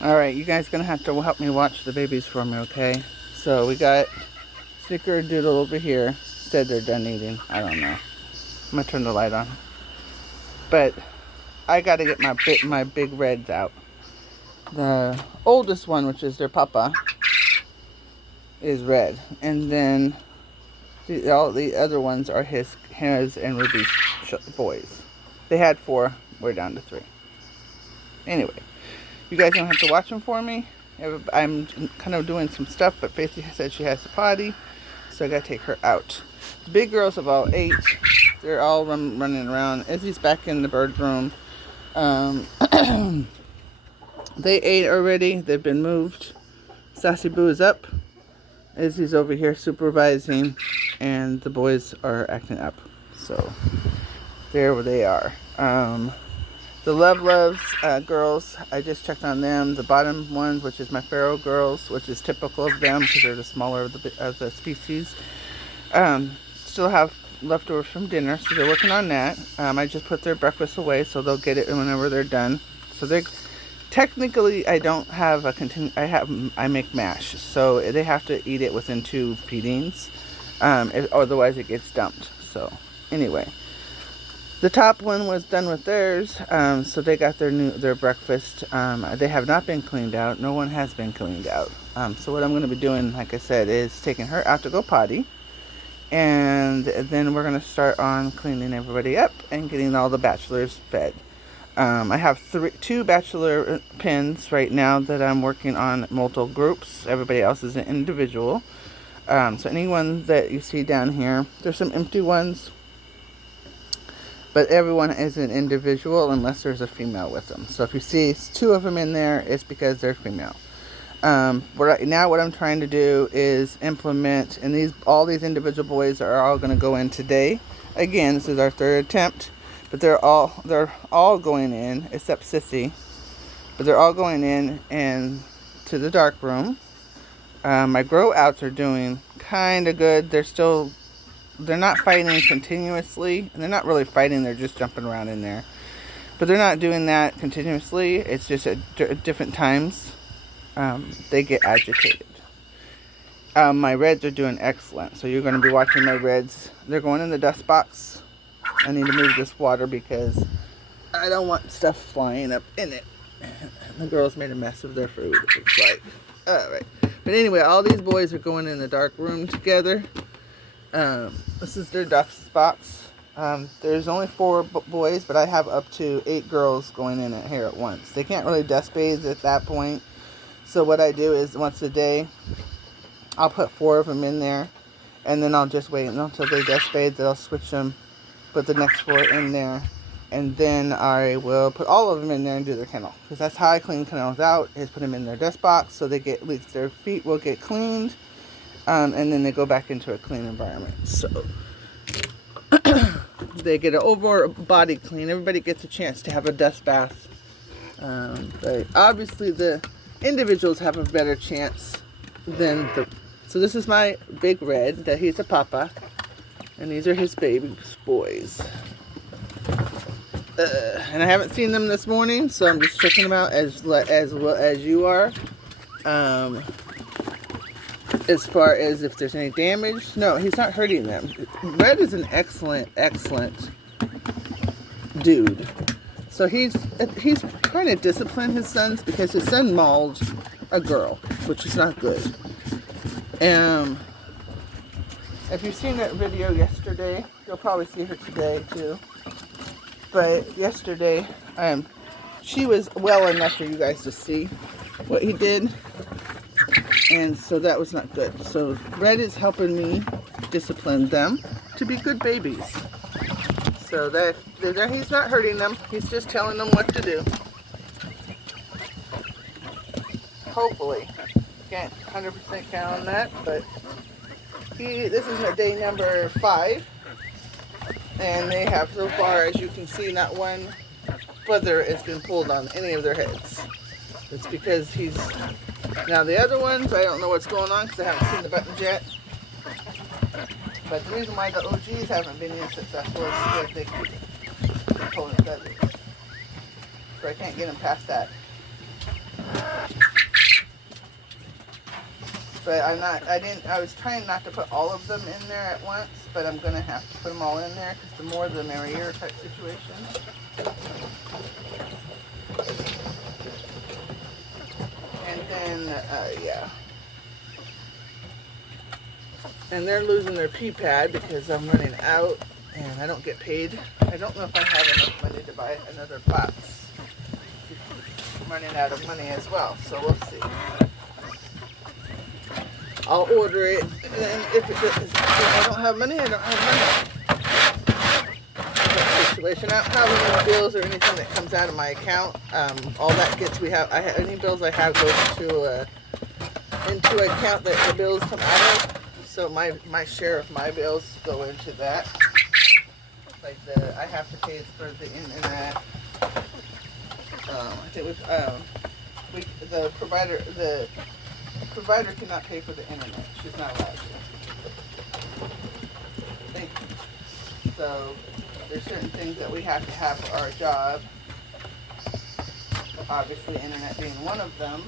Alright, you guys gonna have to help me watch the babies for me, okay? So we got Snickerdoodle over here. Said they're done eating. I don't know. I'm gonna turn the light on. But I gotta get my big reds out. The oldest one, which is their papa, is red. And then all the other ones are his and Ruby's boys. They had 4. We're down to 3. Anyway. You guys don't have to watch them for me. I'm kind of doing some stuff, but Faithy said she has to potty, so I gotta take her out. The big girls have all ate. They're all running around. Izzy's back in the bird room. They ate already. They've been moved. Sassy Boo is up. Izzy's over here supervising, and the boys are acting up. So there they are. The Love Loves girls, I just checked on them. The bottom ones, which is my Pharaoh girls, which is typical of them because they're the smaller of the species, still have leftovers from dinner, so they're working on that. I just put their breakfast away, so they'll get it whenever they're done. So they technically, I don't have a I make mash, so they have to eat it within 2 feedings, otherwise it gets dumped. So anyway. The top one was done with theirs, so they got their breakfast. They have not been cleaned out. No one has been cleaned out. So what I'm going to be doing, like I said, is taking her out to go potty. And then we're going to start on cleaning everybody up and getting all the bachelors fed. I have 2 bachelor pins right now that I'm working on multiple groups. Everybody else is an individual. So anyone that you see down here, there's some empty ones. But everyone is an individual unless there's a female with them. So if you see 2 of them in there, it's because they're female. Right now what I'm trying to do is implement, and all these individual boys are all going to go in today. Again, this is our 3rd attempt, but they're all going in except Sissy. But they're all going in and to the dark room. My grow outs are doing kind of good. They're not fighting continuously. And they're not really fighting. They're just jumping around in there. But they're not doing that continuously. It's just at different times they get agitated. My reds are doing excellent. So you're going to be watching my reds. They're going in the dust box. I need to move this water because I don't want stuff flying up in it. The girls made a mess of their food. It looks like. Alright. But anyway, all these boys are going in the dark room together. This is their dust box. There's only 4 boys, but I have up to 8 girls going in here at once. They can't really dust bathe at that point. So what I do is once a day, I'll put 4 of them in there, and then I'll just wait until they dust bathe. Then I'll switch them, put the next 4 in there, and then I will put all of them in there and do their kennel. Because that's how I clean kennels out, is put them in their dust box so they get, at least their feet will get cleaned. And then they go back into a clean environment. So they get an overall body clean. Everybody gets a chance to have a dust bath. But obviously the individuals have a better chance than the... So this is my big red, that he's a papa. And these are his baby boys. And I haven't seen them this morning, so I'm just checking them out as well as you are. As far as if there's any damage, no, he's not hurting them. Red is an excellent dude. So he's trying to discipline his sons because his son mauled a girl, which is not good. If you've seen that video yesterday, you'll probably see her today too. But yesterday, she was well enough for you guys to see what he did. And so that was not good. So Red is helping me discipline them to be good babies. So that he's not hurting them. He's just telling them what to do. Hopefully. Can't 100% count on that, but this is day number 5. And they have so far, as you can see, not one feather has been pulled on any of their heads. It's because he's... Now the other ones, I don't know what's going on because I haven't seen the buttons yet. But the reason why the OGs haven't been as successful is because they keep pulling feathers. So I can't get them past that. But I was trying not to put all of them in there at once, but I'm going to have to put them all in there because the more the merrier type situation. And then, yeah. And they're losing their pee pad because I'm running out and I don't get paid. I don't know if I have enough money to buy another box. I'm running out of money as well, so we'll see. I'll order it, and then if I don't have money, I don't have money. That situation. I don't have any bills or anything that comes out of my account. All that gets any bills I have goes into an account that the bills come out of. So my share of my bills go into that. Like I have to pay for the internet. I think the provider cannot pay for the internet. She's not allowed to. So there's certain things that we have to have for our job. Obviously, internet being one of them.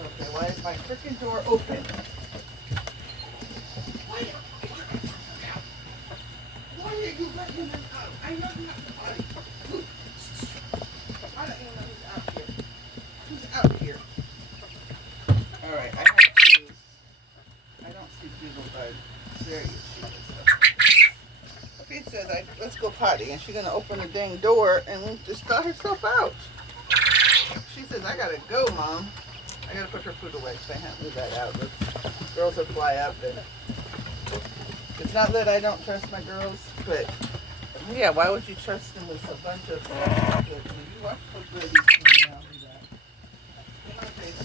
Okay, why is my freaking door open? Why are you letting them out? I know you're not the body. I don't even know who's out here. Who's out here? Alright, I don't see Doodlebug. There you see this. Okay, says let's go potty, and she's gonna open the dang door and just got herself out. She says, I gotta go, Mom. I gotta put her food away because I can't leave that out. The girls will fly up, and it's not that I don't trust my girls, but yeah, why would you trust them with a bunch of stuff? You watch how good these things are. I'll do that. Come on, Faith.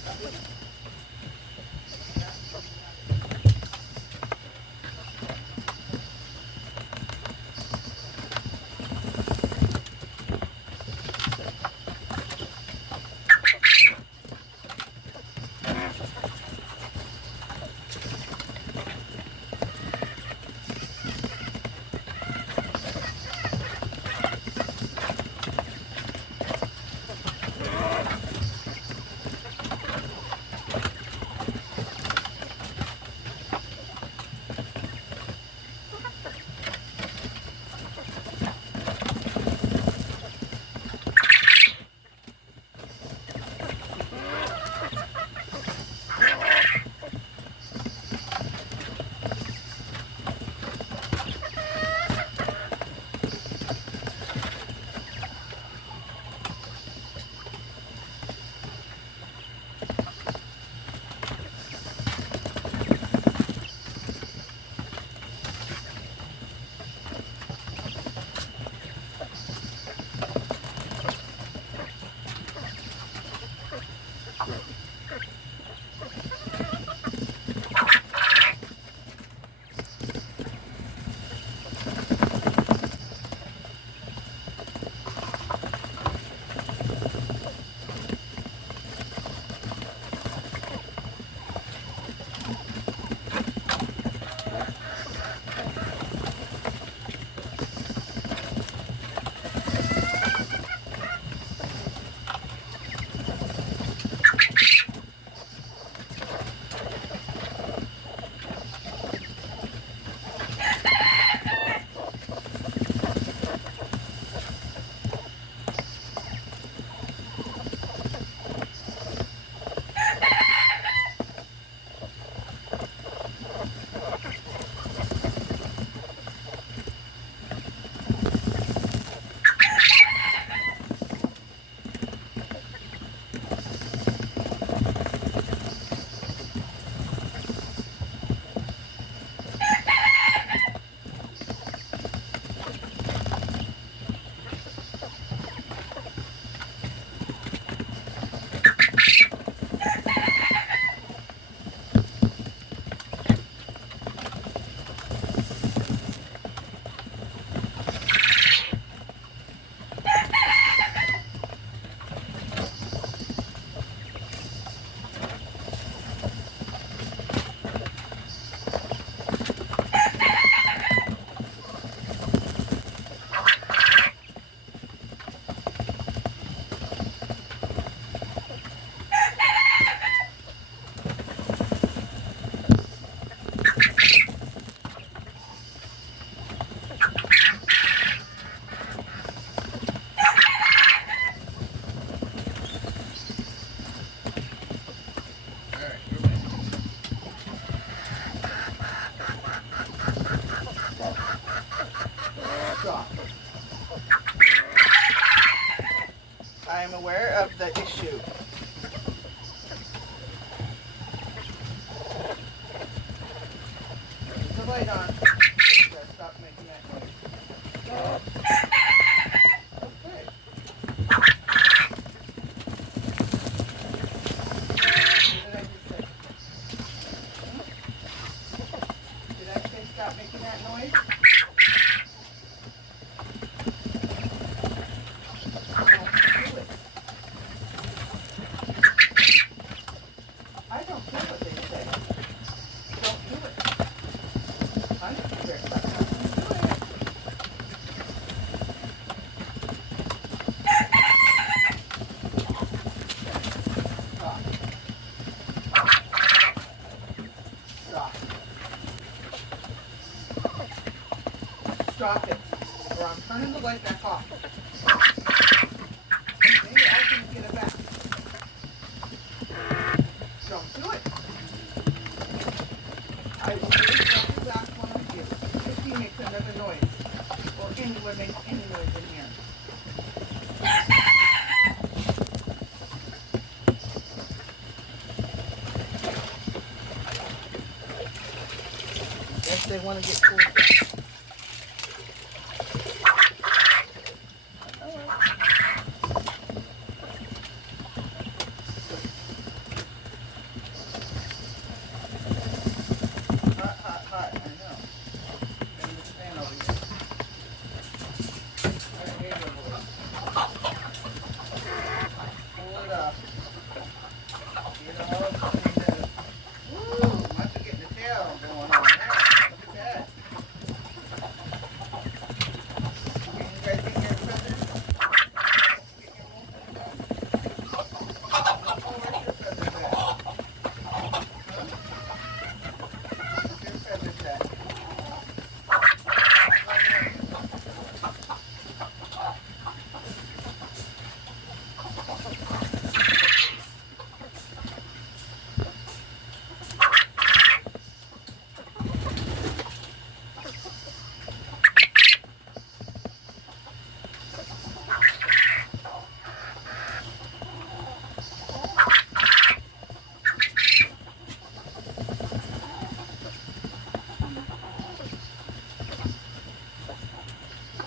of the issue. There's the light on. You gotta stop making that noise. Okay. What did I just say? Did I say stop making that noise? I don't care what they say. Don't do it. I don't care about how you do it. Stop. Stop. Stop it. Or I'm turning the light back off. Maybe I can get it back. Don't do it. I will really drop you back when I do. If he makes another noise. Or anyone makes any noise in here. Guess they want to get cool. Hot, I know. Bring this fan over here. Alright, here you go, boy. Pull it up. Get all of the woo! Must be getting the tail going on there. Look at that. Can you guys get your feathers? Get your wool feathers out. Oh, where's your feathers at? Huh? Where's your feathers at?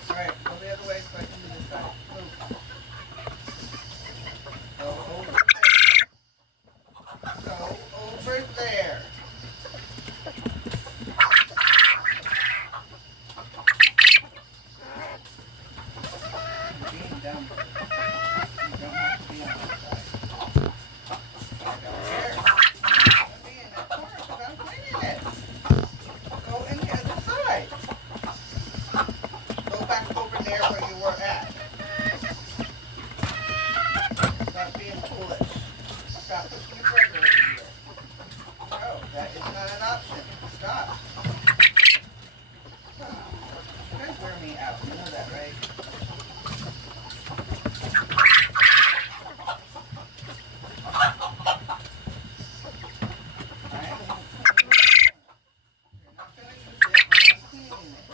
Alright, go the other way so I can do this side. Move. Go over there. Go over there. You're being dumb. You don't have to be on this side. I don't care. I'm going to be in that corner because I'm cleaning it. Go in the other side. Go back over there where you were at. Stop being foolish. Stop pushing your brother over here. No, that is not an option. Stop. Stop. You guys wear me out. You know that, right? I won't clean it. You're not going to use it when I'm cleaning it.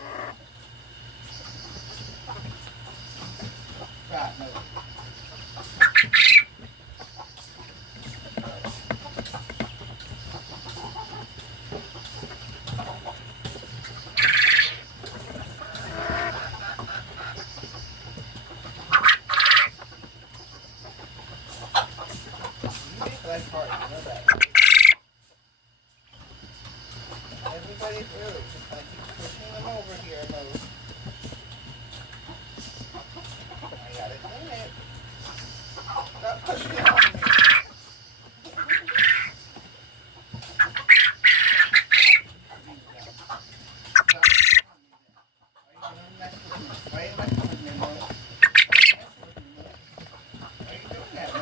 Stop, move. You make life hard, you know that. Everybody's early, just like keep pushing them over here, move. I gotta clean it. Stop pushing it on me. Stop on me then. Why are you gonna mess with me? Why are you messing with me, Mo? Why are you doing that, Mo?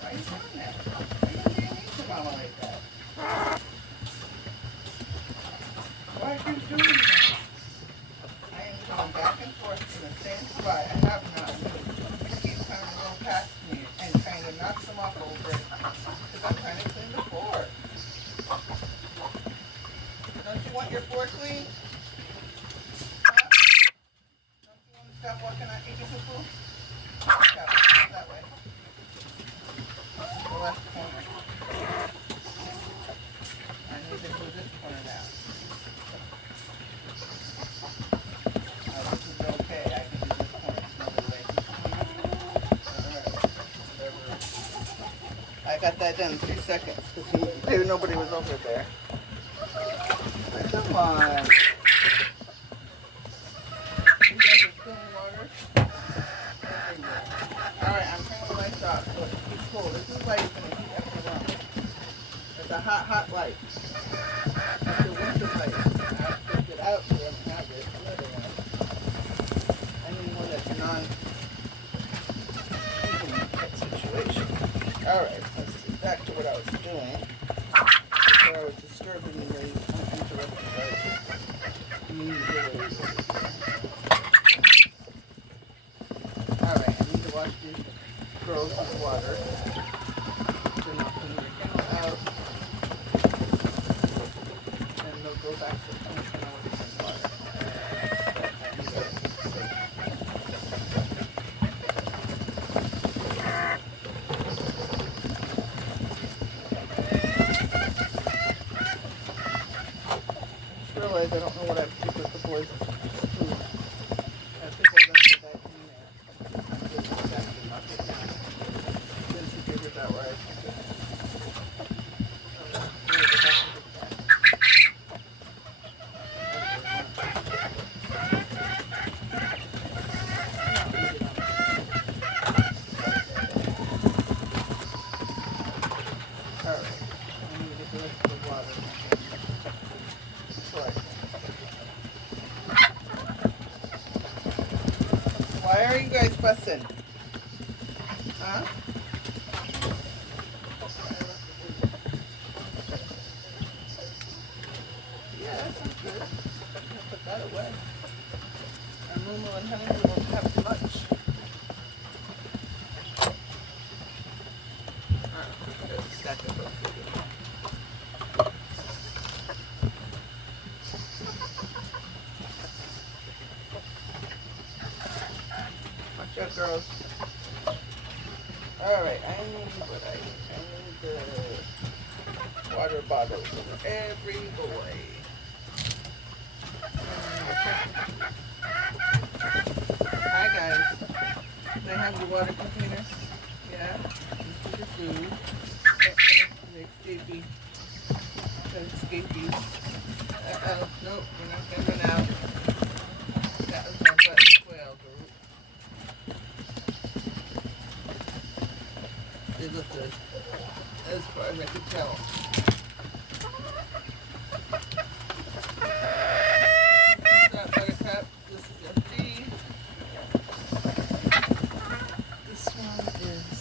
Why are you doing that? Why are you being mean to Mama like that? Why are you doing that? I am going back and forth in the same spot. I have not moved. You keep trying to go past me and kind of not so got that done in 3 seconds because nobody was over there. But come on. You guys are spilling water everywhere. Alright, I'm turning the lights off so it keeps cool. This is light is going to heat up the room. It's a hot, hot light. It's a winter light. I picked it out so I don't have it. Another one. I need one that's non-situation. Alright, let's see. Back to what I was doing. Before I was disturbing the uninterrupted light. Alright, I need to wash these girls with water. Then I'll clean your kennel out. And they'll go back to the kennel with some water. I realize I don't know what I have to do with the boys' food. I think I left it back in there. Just back to knock it down. Then she figured out where I took it. Alright, I need to get the rest of the water. Why are you guys fussing? Huh? Yeah, that sounds good. I'm gonna put that away. And Mumu and Honey will have lunch. Alright, let's stack it up. Watch out, girls. Alright, I need what I need. I need the water bottles for every boy. Hi, guys. Can I have your water container? Yeah. This is your food. Escapee. Escapee. Uh-oh. Nope, we're not going to run out. That was my button 12. They look good, as far as I could tell. That buttercup, this is empty. This one is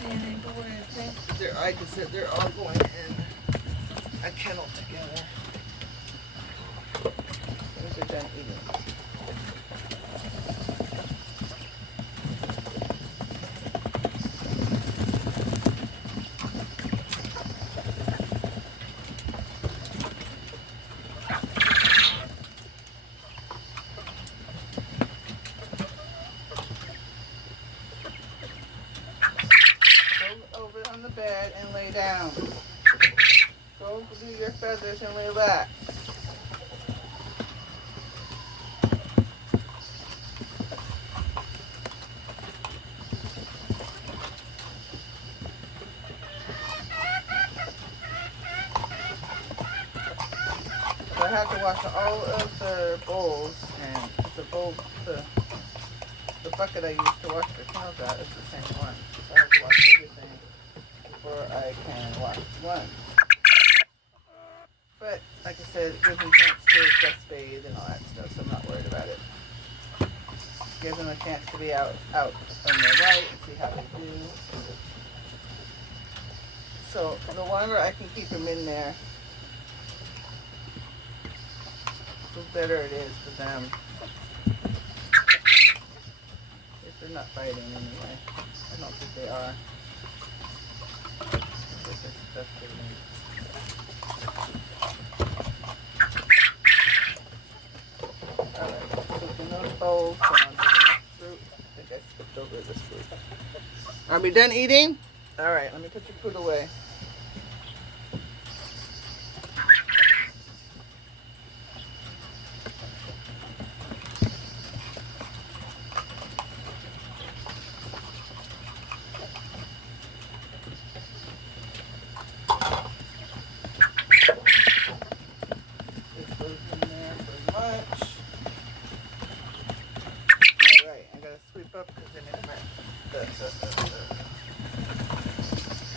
Danny Boy, I think. Like I said, they're all going in a kennel together. Things are done eating. On the bed and lay down. Go do your feathers and lay back. So I have to wash all of the bowls, and the bucket I use to wash the kennels out is the same one. So I have to wash everything before I can wash one. But like I said, it gives them a chance to just bathe and all that stuff, so I'm not worried about it. Gives them a chance to be out on their right and see how they do. So the longer I can keep them in there, the better it is for them. If they're not fighting anyway. I don't think they are. Alright, so those bowls, so on to the next fruit. I think I skipped over this fruit. Are we done eating? Alright, let me put your food away.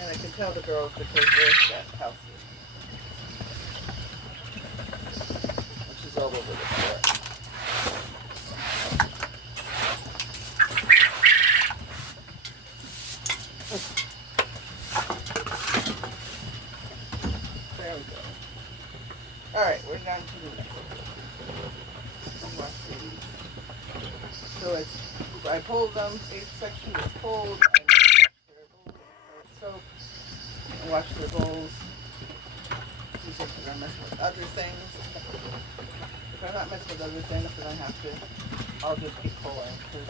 And I can tell the girls because there's that house, which is all over the floor. There we go. Alright, we're down to the next one. So I pulled them, each section was pulled, and then I washed their bowls, usually because I'm messing with other things. If I'm not messing with other things, then I'll just keep pulling, because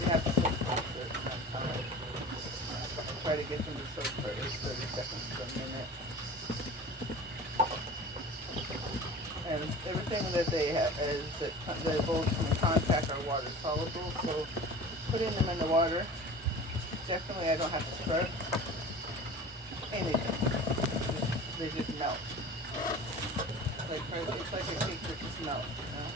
we have to pull for a certain amount of time. I try to get them to soak for at least 30 seconds to a minute. And everything that they have is that the bowls come in contact are water soluble, so putting them in the water, definitely I don't have to scrub anything. They just melt. It's like a cake that just melts, you know?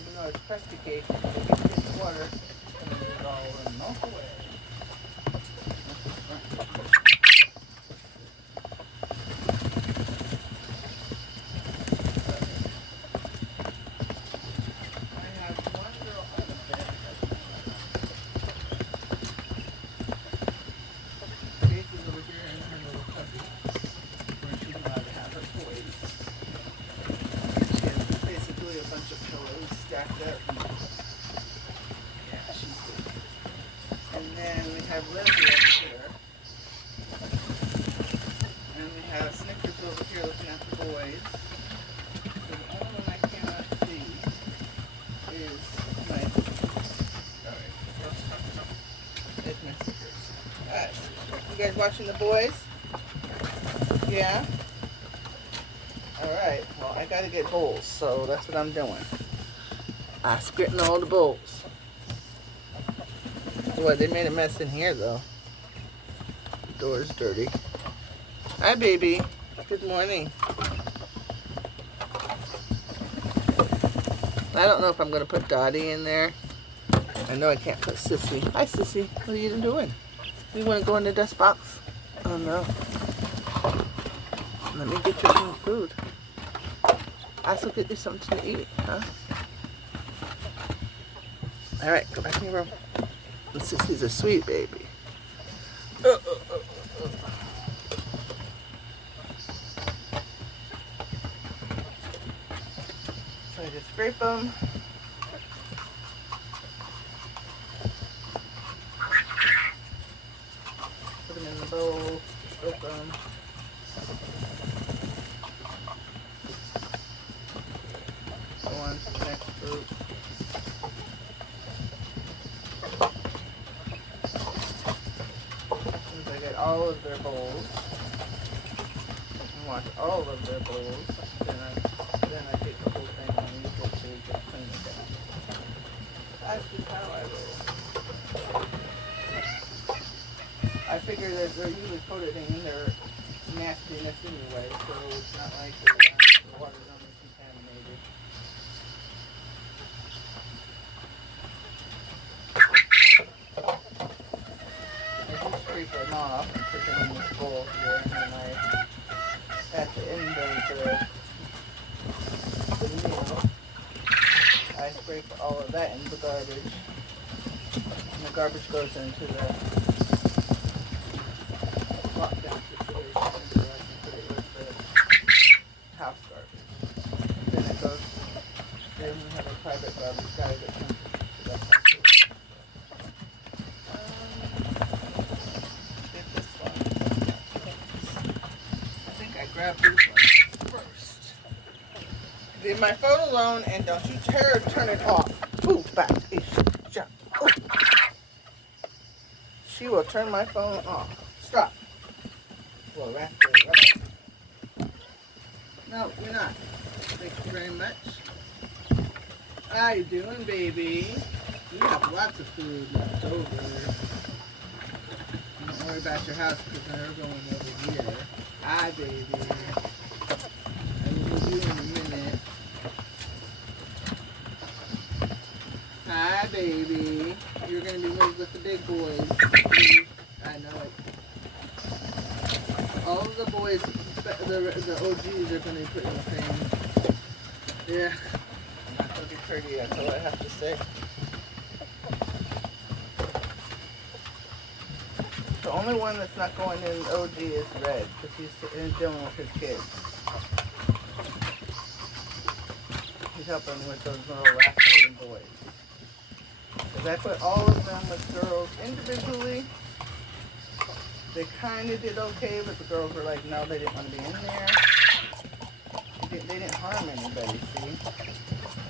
Even though it's crusty cake, if you get it in the water, it's going to dissolve and melt away. You guys watching the boys? Yeah? Alright, well I gotta get bowls, so that's what I'm doing. I'm getting all the bowls. Boy, they made a mess in here though. The door's dirty. Hi baby. Good morning. I don't know if I'm gonna put Dottie in there. I know I can't put Sissy. Hi Sissy, what are you doing? You want to go in the dust box? Oh no. Let me get you some food. I still get you something to eat, huh? Alright, go back in your room. Sissy's a sweet baby. So I just scrape them. In the bowl, soak them. Go on to the next group. Once I get all of their bowls, and wash all of their bowls, then I take the whole thing and use the page and clean it down. That's just how I roll. I figure that they're usually coated in their nastiness anyway, so it's not like the water's only contaminated. I do scrape them off and put them in this bowl here, and then at the end of the meal, I scrape all of that in the garbage, and the garbage goes into the lockdown situation, so I can put it with the house garbage. Then it goes, then we have a private garbage guy that comes to the house. Get this one. I think I grabbed these ones first. Leave my phone alone and don't you dare turn it off. Ooh, back. Ooh. She will turn my phone off. Stop. Well, right there. No, you're not. Thank you very much. How you doing, baby? You have lots of food left over. Don't worry about your house because they're going over here. Hi, baby. I will see you in a minute. Hi, baby. you're going to be moved with the big boys. I know it. All of the boys, the OGs are going to be put in the same. Yeah. I'm not going to be pretty, that's all I have to say. The only one that's not going in OG is Red, because he's dealing with his kids. He's helping with those little rascally boys. Because I put all of them with girls individually. They kind of did okay, but the girls were like, no, they didn't want to be in there. They didn't harm anybody, see?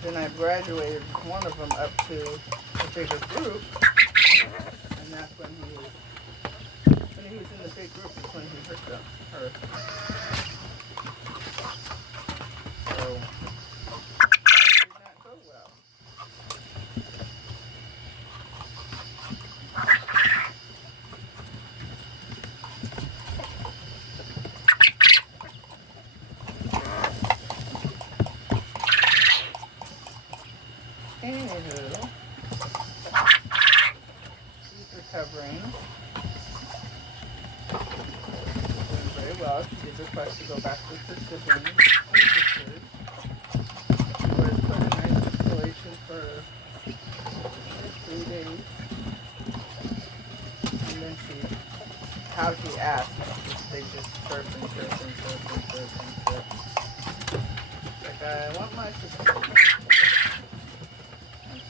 Then I graduated one of them up to a bigger group, and that's when he was in the big group, that's when he hurt her. So, that did not go well. Anywho, she's recovering. Doing very well. She did request to go back with her siblings, her sisters. She was put in isolation for 3 days. And then how she asked, they just chirp and chirp and chirp and chirp and chirp. Like, I want my sister.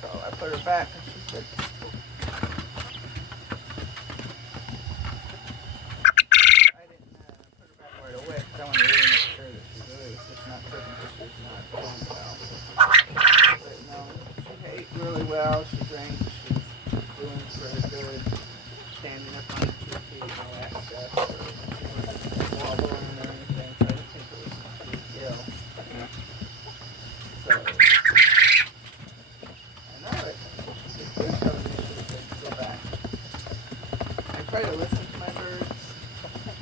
So I put her back and she's good. I didn't put her back right away because I want to really make sure that she really is just not tripping because she's not doing well. But no, she ate really well, she drank, she's doing pretty good, standing up on her 2 feet and all that stuff. She wasn't wobbling or anything, so I didn't think it was ill. So, I try to listen to my birds.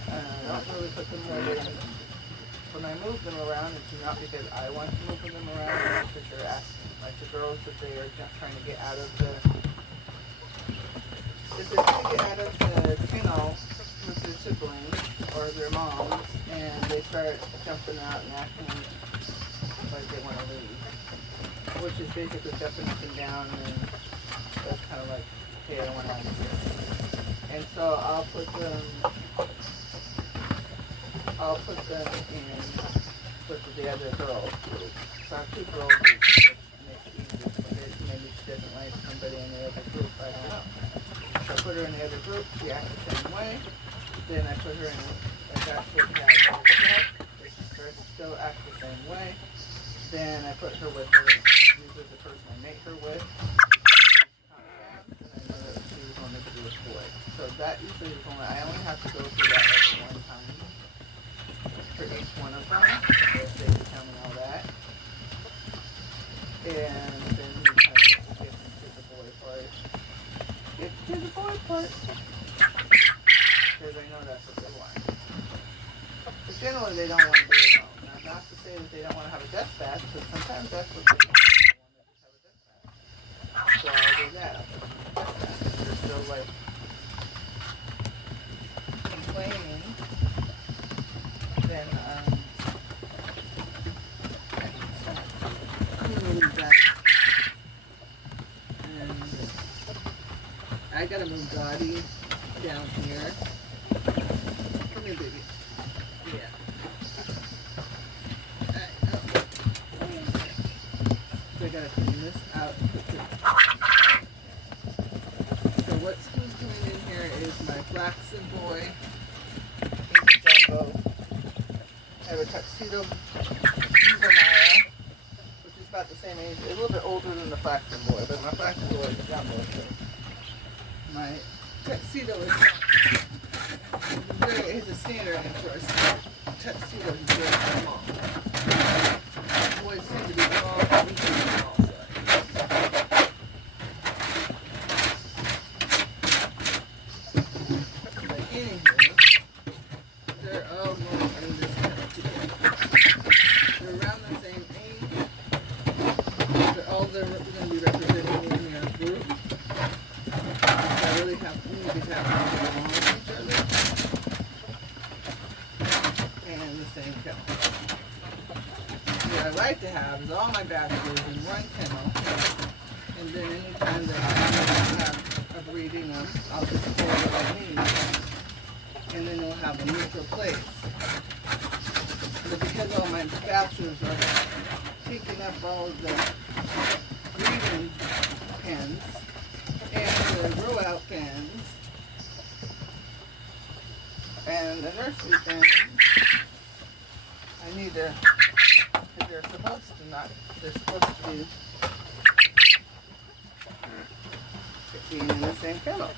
I don't really put them where they when I move them around, it's not because I want to move them around, it's because they're asking. Like the girls, that they are trying to get out of the kennel with their siblings or their moms, and they start jumping out and acting like they want to leave, which is basically jumping up and down, and that's kind of like, hey, I don't want to out of here. And so I'll put them in with the other girls group. So I have 2 girls groups, which makes it easier for her. Maybe she doesn't like somebody in the other group, I don't know. So I put her in the other group, she acts the same way. Then I put her in, I got her to have she still acts the same way. Then I put her with usually the person I mate her with. So that usually is only, I only have to go through that like 1 time for each one of them, if they tell me all that. And then we kind of get into the boy part. Get to the boy part. Because I know that's what they want. But generally they don't want to be alone. Now, not to say that they don't want to have a death bath, because sometimes that's what they want. They want to just have a death bath. So I'll do that. They're still like complaining, then I'm gonna move that. And I gotta move Dottie down here. Come here, baby. Yeah. So I gotta clean this out. So who's doing in here is my flaxen boy. He's Jumbo. I have a tuxedo Juvenile, which is about the same age, a little bit older than the flaxen boy, but my flaxen boy is Jumbo. So my tuxedo is it's a standard, and of course, tuxedo is very small. Boys seem to be small, and we can be small size. we need to have them get along with each other. And the same kennel. What I like to have is all my bachelors in one kennel. And then anytime that I have a breeding them, I'll just pull what I need. And then we'll have a neutral place. But because all my bachelors are taking up all of the breeding pens and the grow out pens and the nursery pens, I need to, because they're supposed to be being in the same kennel.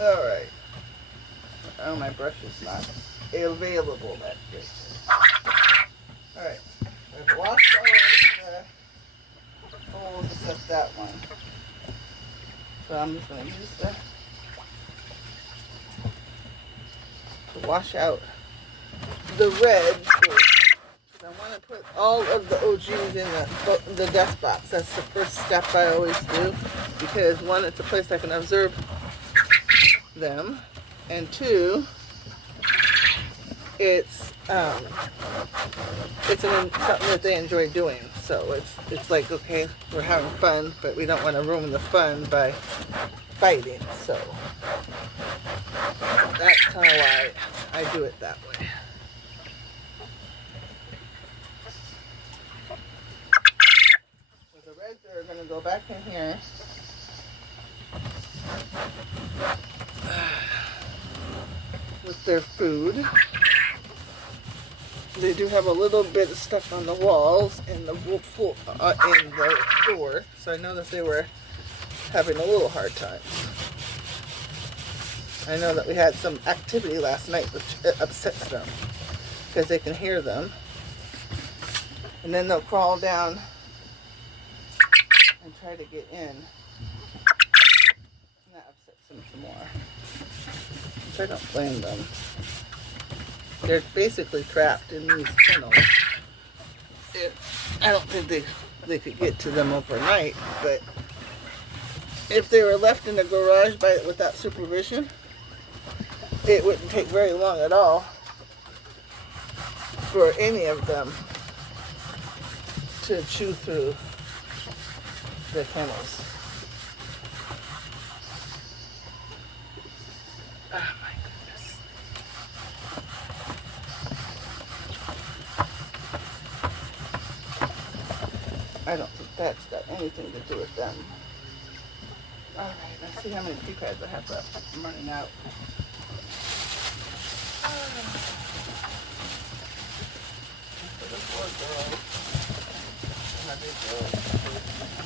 Alright. Oh, my brush is not available that day. Alright. I've washed all of the holes except that one. So I'm just going to use to wash out the red first. So I want to put all of the OGs in the dust box. That's the first step I always do. Because one, it's a place I can observe them. And two, it's something that they enjoy doing. So it's like, okay, we're having fun, but we don't want to ruin the fun by fighting. So that's how I do it that way. So the reds are going to go back in here. With their food. They do have a little bit of stuff on the walls and the floor, so I know that they were having a little hard time. I know that we had some activity last night which upsets them because they can hear them, and then they'll crawl down and try to get in, and that upsets them some more. I don't blame them. They're basically trapped in these kennels. I don't think they could get to them overnight, but if they were left in the garage without supervision, it wouldn't take very long at all for any of them to chew through the kennels. I don't think that's got anything to do with them. Alright, let's see how many pea pads I have left. I'm running out. For the 4 girls. I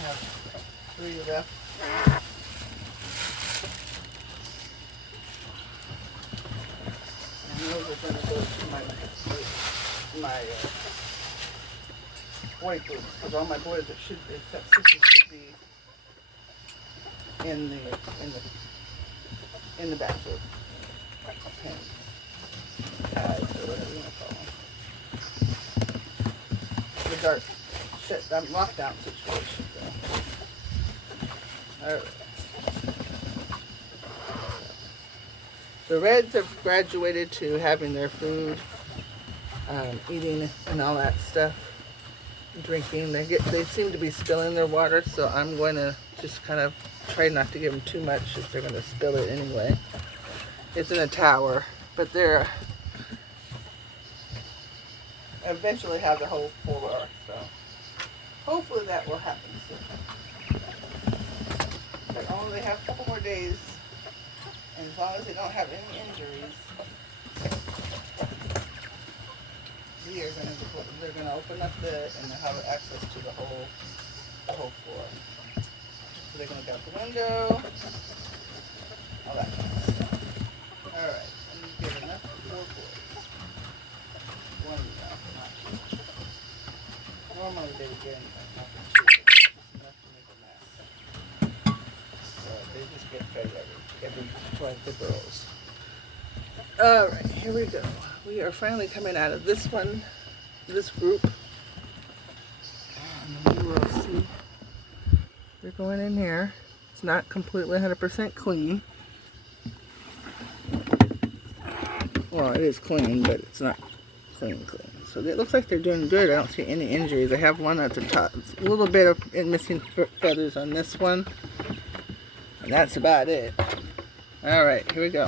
have 3 left. And those are going to go to my white boots, because all my boys except Sissy should be in the bachelor pants, pads, or whatever you want to call them. The dark lockdown situation. Alright. The reds have graduated to having their food, eating and all that stuff. Drinking. They seem to be spilling their water, so I'm going to just kind of try not to give them too much if they're going to spill it anyway. It's in a tower, but they're eventually have the whole floor, so hopefully that will happen soon. But only have a couple more days, and as long as they don't have any injuries, they're going to open up and they'll have access to the whole floor. So they're going to go out the window, all that kind of stuff. Alright, and you get enough for 4 boys. 1 enough, not 2. Normally they would get enough for 2, but it's enough to make a mess. So they just get fed every twice the girls. Alright, here we go. We are finally coming out of this group. And you will see, we're going in here. not completely 100% clean. Well, it is clean, but it's not clean. So it looks like they're doing good. I don't see any injuries. I have one at the top. It's a little bit of missing feathers on this one. And that's about it. Alright, here we go.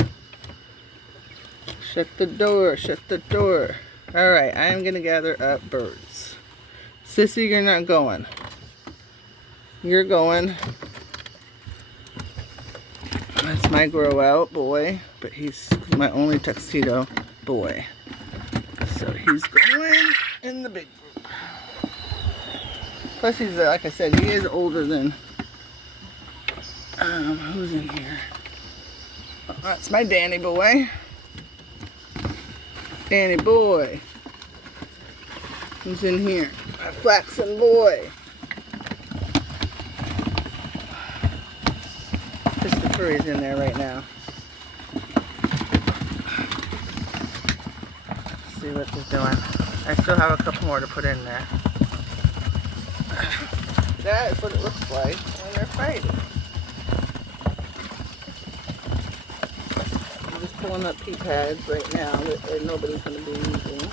Shut the door, shut the door. Alright, I am going to gather up birds. Sissy, you're not going. You're going. That's my grow out boy, but he's my only tuxedo boy. So he's going in the big group. Plus he's, like I said, he is older than, who's in here? Oh, that's my Danny boy. Danny boy. Who's in here? My flaxen boy. Christopher is in there right now. Let's see what he's doing. I still have a couple more to put in there. That is what it looks like when they're fighting. I'm just pulling up pea pads right now that nobody's going to be using.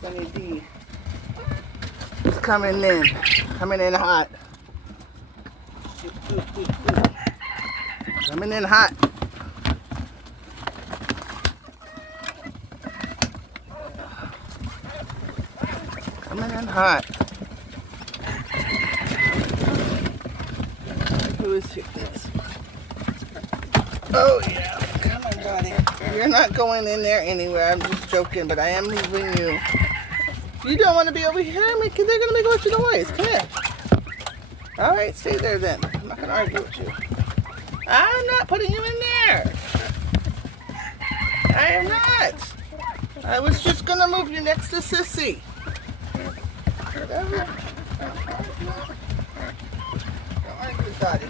Sunny D. It's coming in hot. Coming in hot. Coming in hot. Who is here? Oh yeah, come on, buddy. You're not going in there anywhere. I'm just joking, but I am leaving you. You don't want to be over here? They're going to make a bunch of noise. Come here. All right, stay there then. I'm not going to argue with you. I'm not putting you in there. I am not. I was just going to move you next to Sissy. Whatever. Don't argue with Dottie.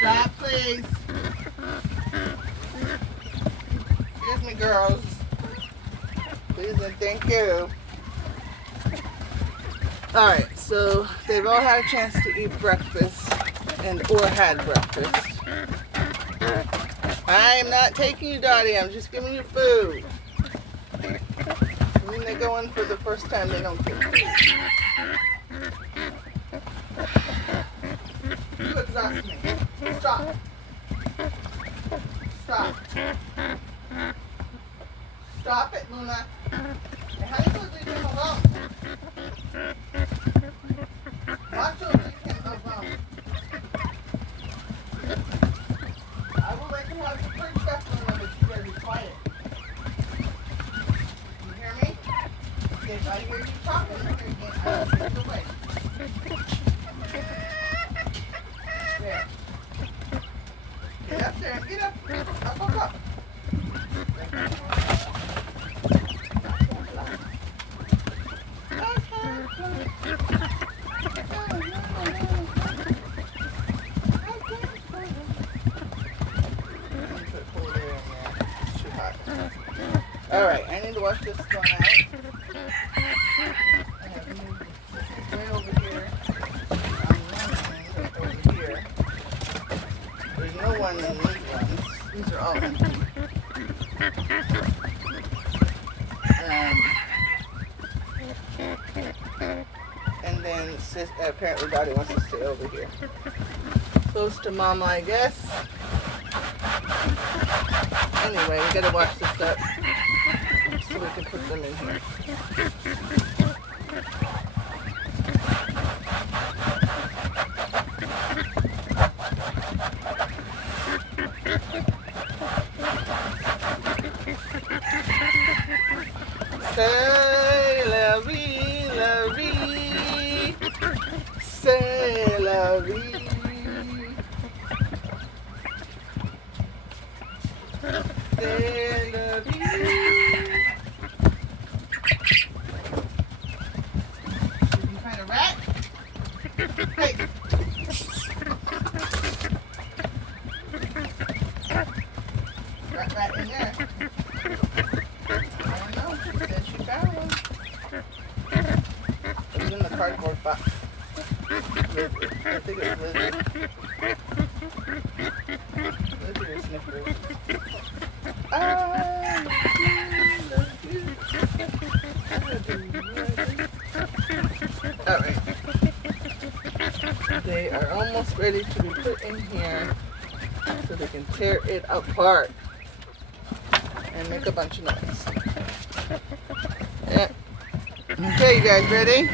Stop, please. Excuse me, girls. Please and thank you. Alright, so they've all had a chance to eat breakfast or had breakfast. I am not taking you, Dottie. I'm just giving you food. When they go in for the first time, they don't get food. You exhaust me. Stop. Stop. Stop it, Luna. And how do you leave him alone? Watch over, leave him alone. I will let you have the first step, Luna, but you better be quiet. You hear me? If I hear you talking, I'm going to get away. There. Get up there. Get up. Up. Alright, I need to wash this one out. I have moved way over here. Over here. There's no one in these ones. These are all empty. apparently Dottie wants to stay over here. Close to Mama, I guess. Anyway, we gotta wash this up so we can put them in here. C'est la vie, la vie. C'est la vie. C'est la vie. Did you find a rat? Hey. Rat in there. I don't know. She said she found one. It was in the cardboard box. Lizard. I think it was lizard. Lizard or sniffers. Alright. They are almost ready to be put in here so they can tear it apart and make a bunch of noise. Yeah. Okay, you guys ready?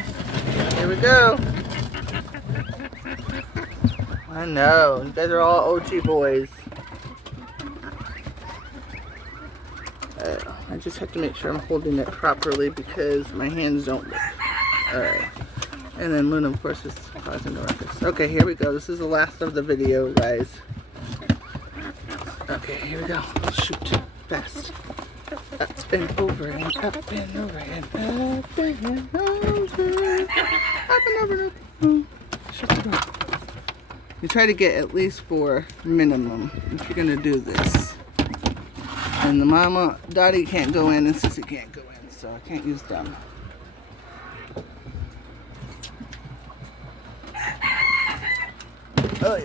Here we go. I know, you guys are all OG boys. I just have to make sure I'm holding it properly because my hands don't work. Alright. And then Luna, of course, is causing the ruckus. Okay, here we go. This is the last of the video, guys. Okay, here we go. Let's shoot. Fast. Up and over and up and over and up and over. Up and over. Oh, shut the door. You try to get at least 4 minimum if you're going to do this. And the mama, Dottie can't go in and Sissy can't go in, so I can't use them. I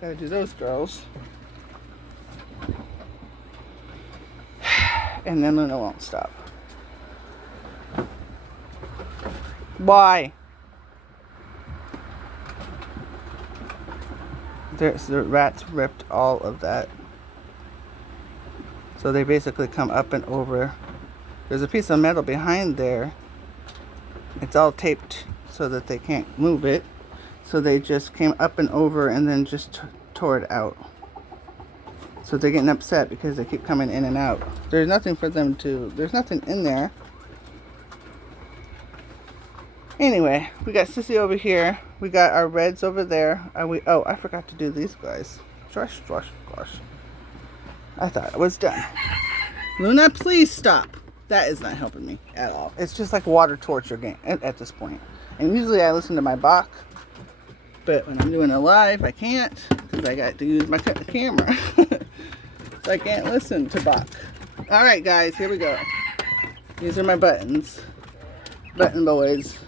gotta do those girls. And then Luna won't stop. Why? The rats ripped all of that. So they basically come up and over. There's a piece of metal behind there. It's all taped so that they can't move it. So they just came up and over and then just tore it out. So they're getting upset because they keep coming in and out. There's nothing for them to, there's nothing in there. Anyway, we got Sissy over here. We got our reds over there. Oh, I forgot to do these guys. Gosh. I thought I was done. Luna, please stop. That is not helping me at all. It's just like water torture game at this point. And usually I listen to my Bach. But when I'm doing a live, I can't because I got to use my camera. So I can't listen to Bach. Alright guys, here we go. These are my buttons. Button boys.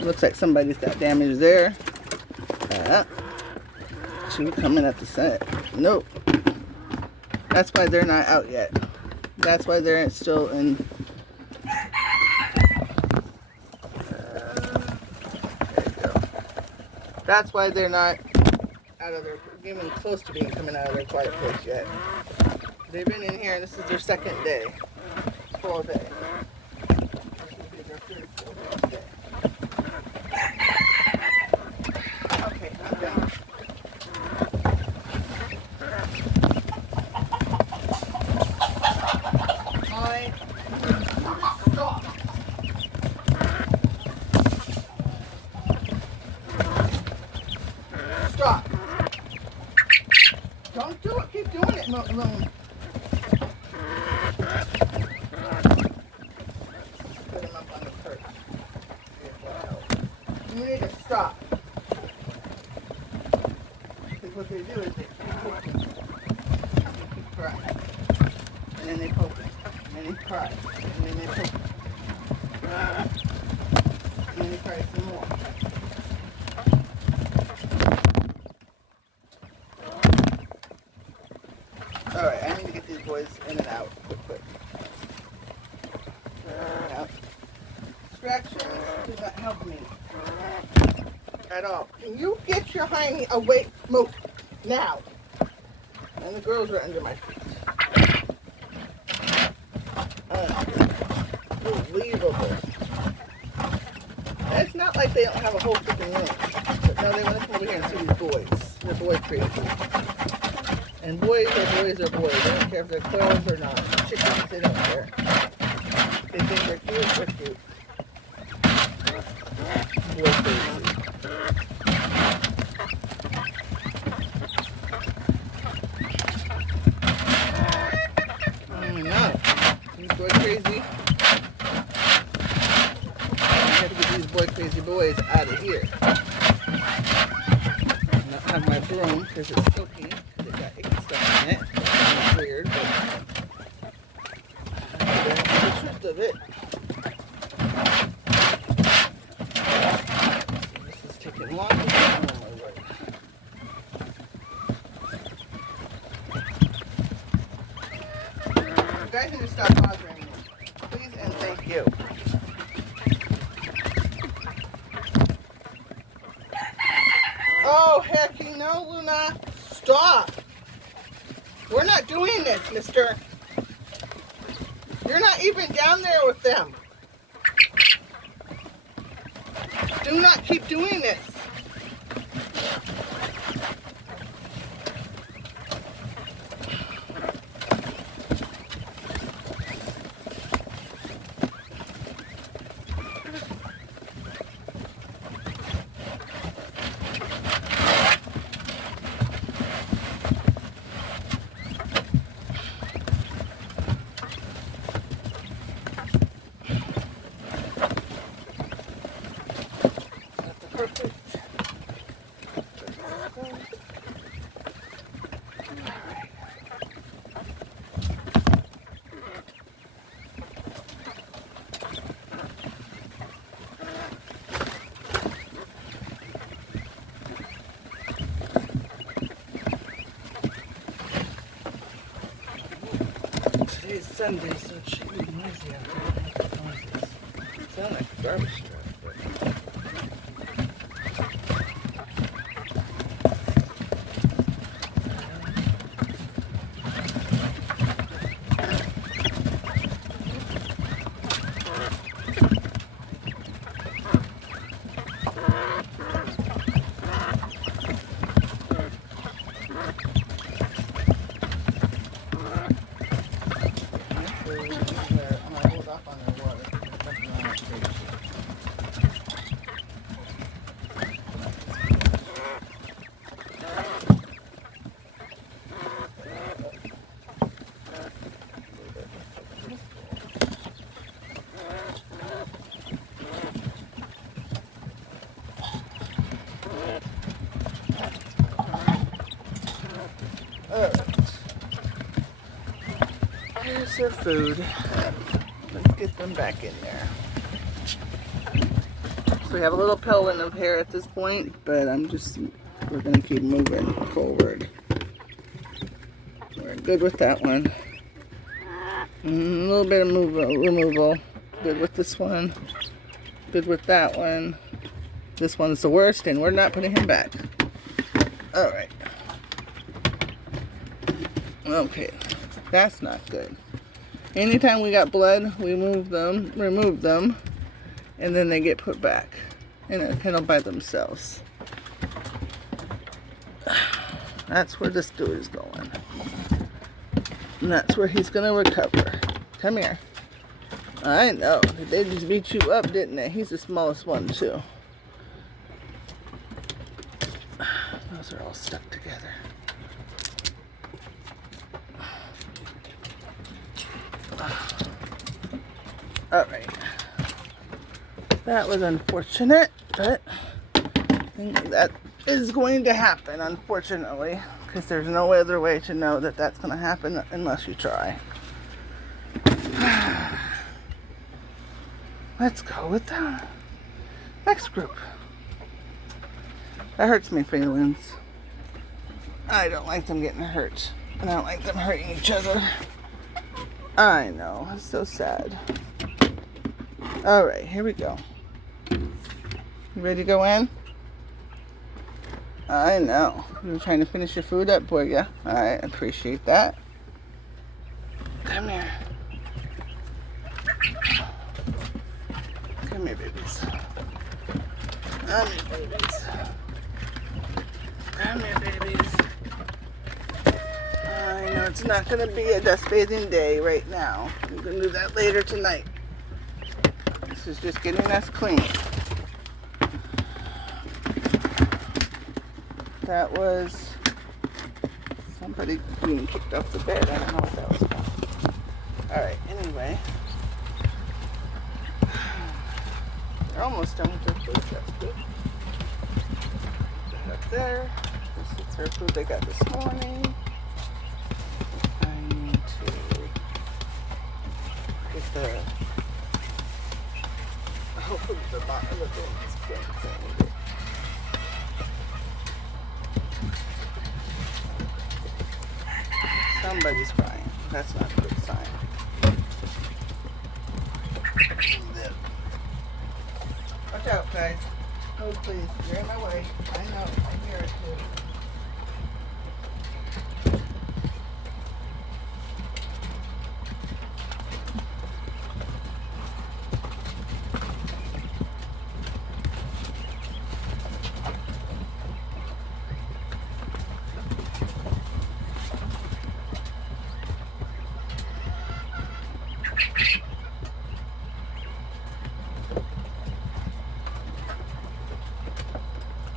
Looks like somebody's got damage there. 2 coming at the set. Nope. That's why they're not out yet. That's why they're still in. That's why they're not out of their, even close to being coming out of their quiet place yet. They've been in here. This is their second day, full day. This will be their third full day. Okay, I'm done. Stop. Don't do it. Keep doing it, Moon. Put him up on the perch. You need to stop. Because what they do is they keep poking. They keep crying. And then they poke it. And then they cry. And then they poke it. And then they cry some more. Alright, I need to get these boys in and out quick. Out. Distractions do not help me at all. Can you get your hiney away? Move now. And the girls are under my feet. Unbelievable. It's not like they don't have a whole freaking room. But no, they want to come over here and see these boys. They're boy crazy. And boys are boys are boys. They don't care if they're crows or not. Chickens, they don't care. They think they're cute, they're cute. Boy crazy. No. These boy crazy. I have to get these boy crazy boys out of here. Not have my broom because it's silky. Because it got icky stuff in it. It's weird, but that's the truth of it. This is taking long to get on my way. You guys need to stop bothering me. Please and thank you. Oh, heck, you know, Luna. Stop. We're not doing this, mister. You're not even down there with them. Do not keep doing this. Today's Sunday, so it should be noisy out there. Sound like a garbage truck, but... Here's their food. Let's get them back in there. So we have a little pellet of hair at this point, but we're going to keep moving forward. We're good with that one. A little bit of removal. Good with this one. Good with that one. This one's the worst, and we're not putting him back. Alright. Okay. That's not good. Anytime we got blood, we remove them, and then they get put back in a kennel by themselves. That's where this dude is going. And that's where he's going to recover. Come here. I know. They just beat you up, didn't they? He's the smallest one, too. Those are all stuck together. Alright. That was unfortunate, but I think that is going to happen, unfortunately, because there's no other way to know that that's going to happen unless you try. Let's go with the next group. That hurts my feelings. I don't like them getting hurt, and I don't like them hurting each other. I know, it's so sad. Alright, here we go. You ready to go in? I know. You were trying to finish your food up, boy, yeah? I appreciate that. Come here. Come here, babies. Come here, babies. Come here, babies. I know it's not going to be a dust bathing day right now. I'm going to do that later tonight. This is just getting us clean. That was somebody being kicked off the bed. I don't know what that was about. Alright, anyway. They're almost done with their food. That's good. Put that up there. This is their food they got this morning. I need to get the hopefully the bottom of the thing is clean. Somebody's crying. That's not a good sign. Watch out, guys. Oh, please. You're in my way. I know. I hear it too.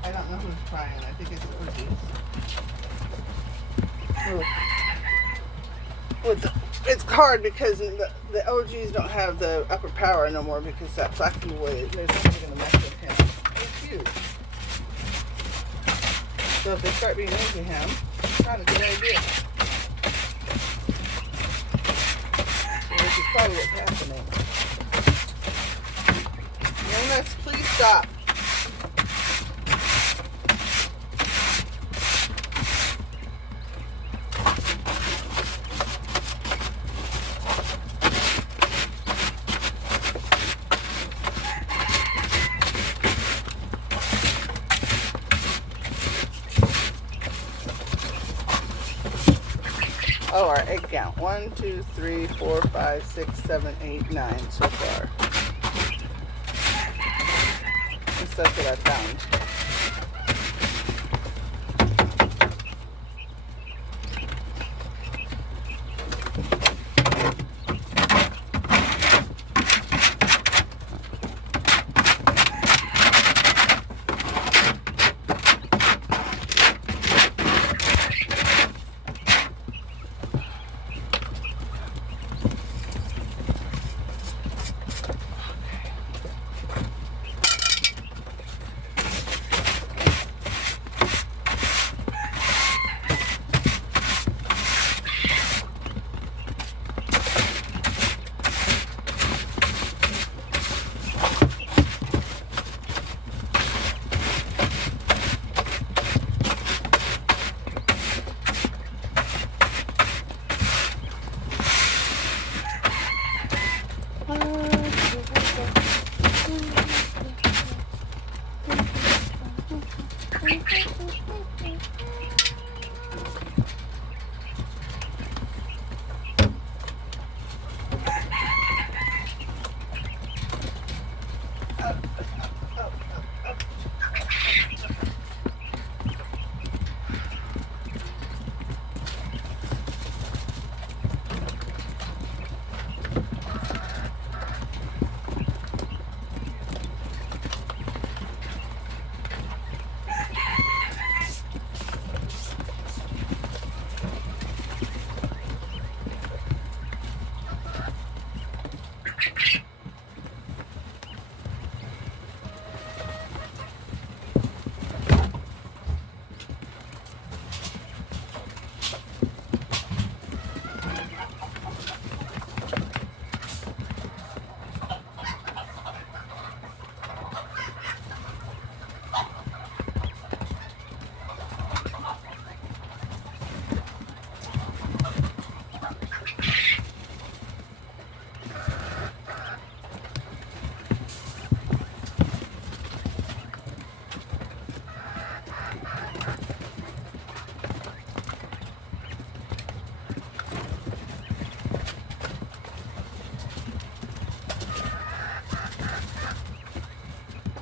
I don't know who's crying. I think it's OGs. It's hard because the OGs don't have the upper power no more because that Flaky boy, there's somebody going to mess with him. He's huge. So if they start being mean to him, it's not a good idea. So this is probably what's happening. Jonas, please stop. Oh, our egg count. 1, 2, 3, 4, 5, 6, 7, 8, 9 so far. At least that's what I found.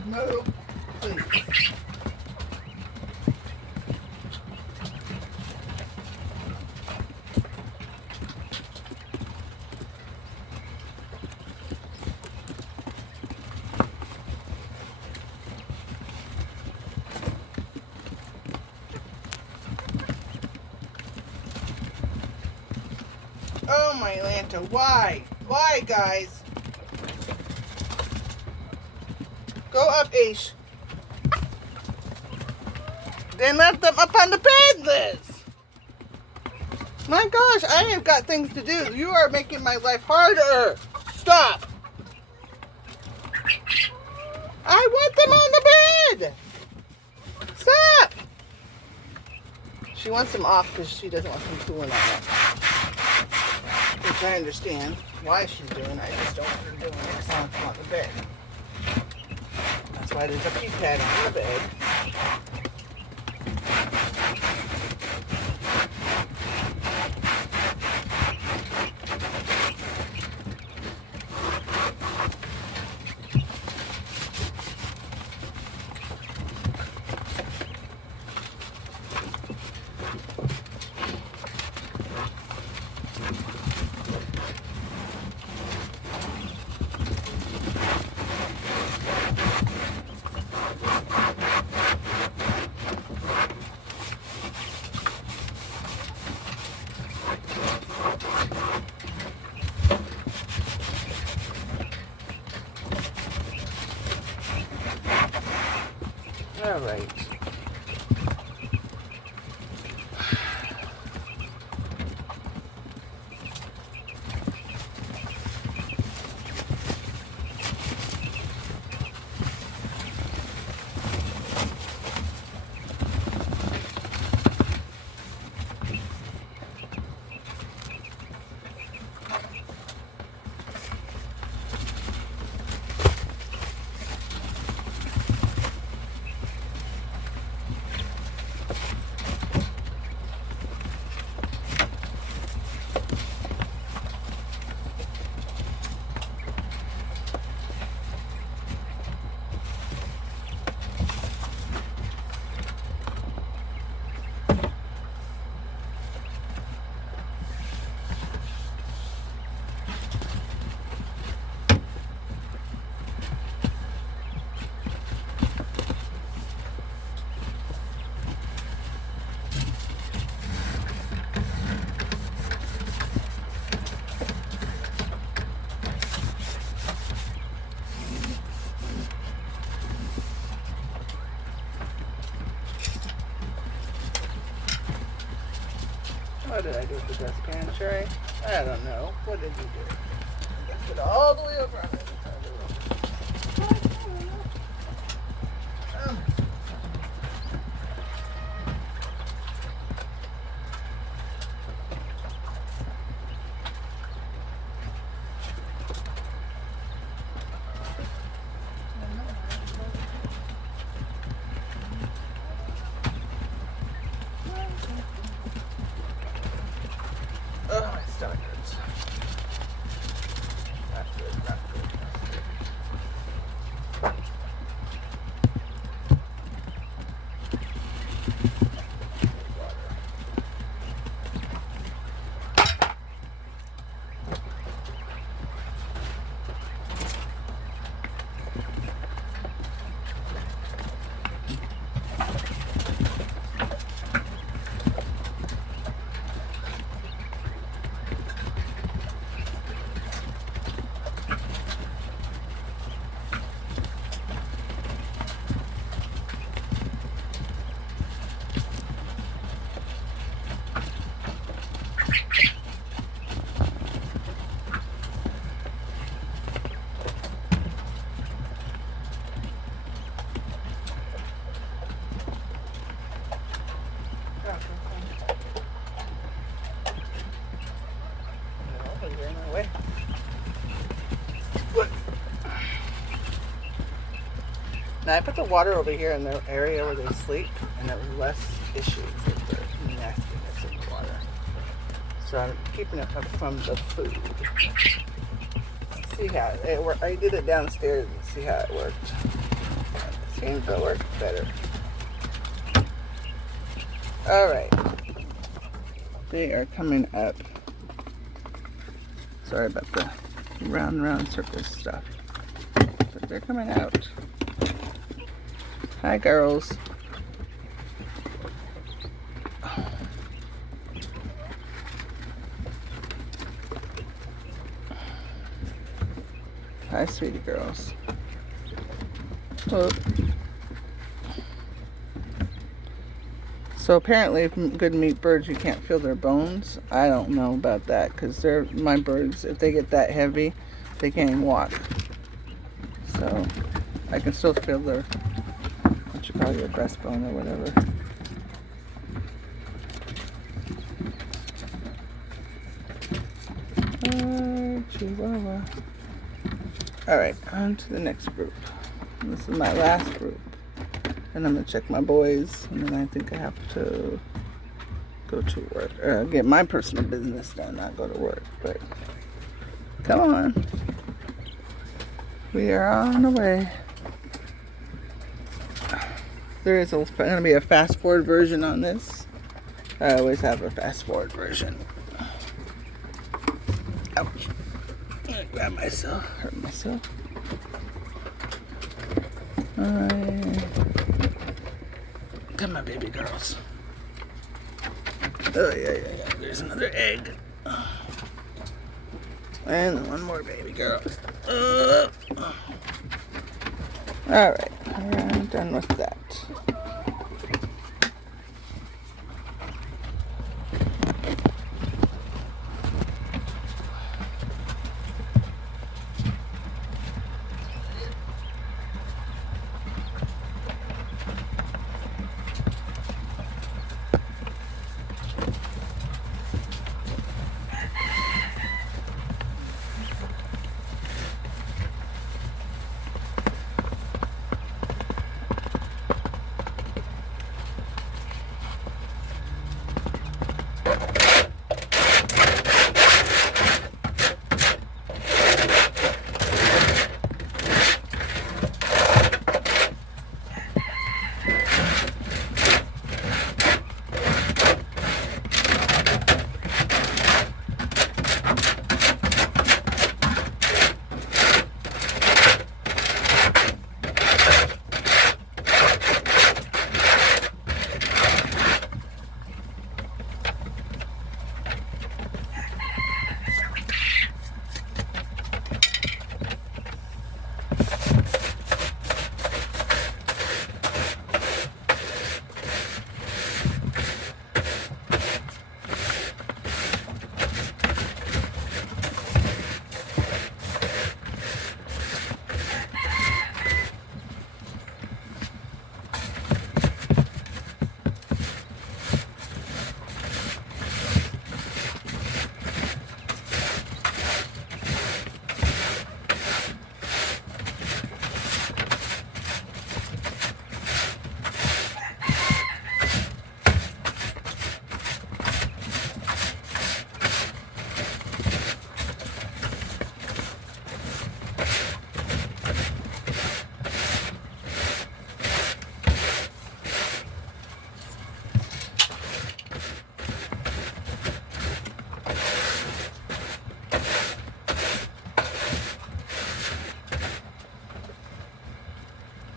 Move, please. Oh my Lanta, why? Why, guys? Go up, Aish. Then let them up on the bed, Liz. My gosh, I have got things to do. You are making my life harder. Stop. I want them on the bed. Stop. She wants them off because she doesn't want them cooling on that. Which I understand why she's doing. I just don't want her doing it because I want them on the bed. That's why there's a pee pad on the bed. All right. What did I do with the dustpan tray? I don't know. What did you do? Put it all the way over on the other side of the room. Oh, my stomach hurts. Not good, not good. You're in my way. What? Now I put the water over here in the area where they sleep, and it was less issues with the nastiness of the water. So I'm keeping it up from the food. See how it worked. I did it downstairs and see how it worked. seems to work better. Alright. They are coming up. Sorry about the round circus stuff. But they're coming out. Hi, girls. Hi, sweetie girls. Oh. So apparently, if good meat birds, you can't feel their bones. I don't know about that because they're my birds. If they get that heavy, they can't even walk. So I can still feel their, what you call your breastbone or whatever. Chihuahua. All right, on to the next group. This is my last group. And I'm going to check my boys. And then I think I have to go to work. Get my personal business done, not go to work. But come on. We are on the way. There is going to be a fast forward version on this. I always have a fast forward version. Ouch. I'm going to grab myself. Hurt myself. Come on, baby girls. Oh, yeah. There's another egg. And one more baby girl. Alright, I'm done with that.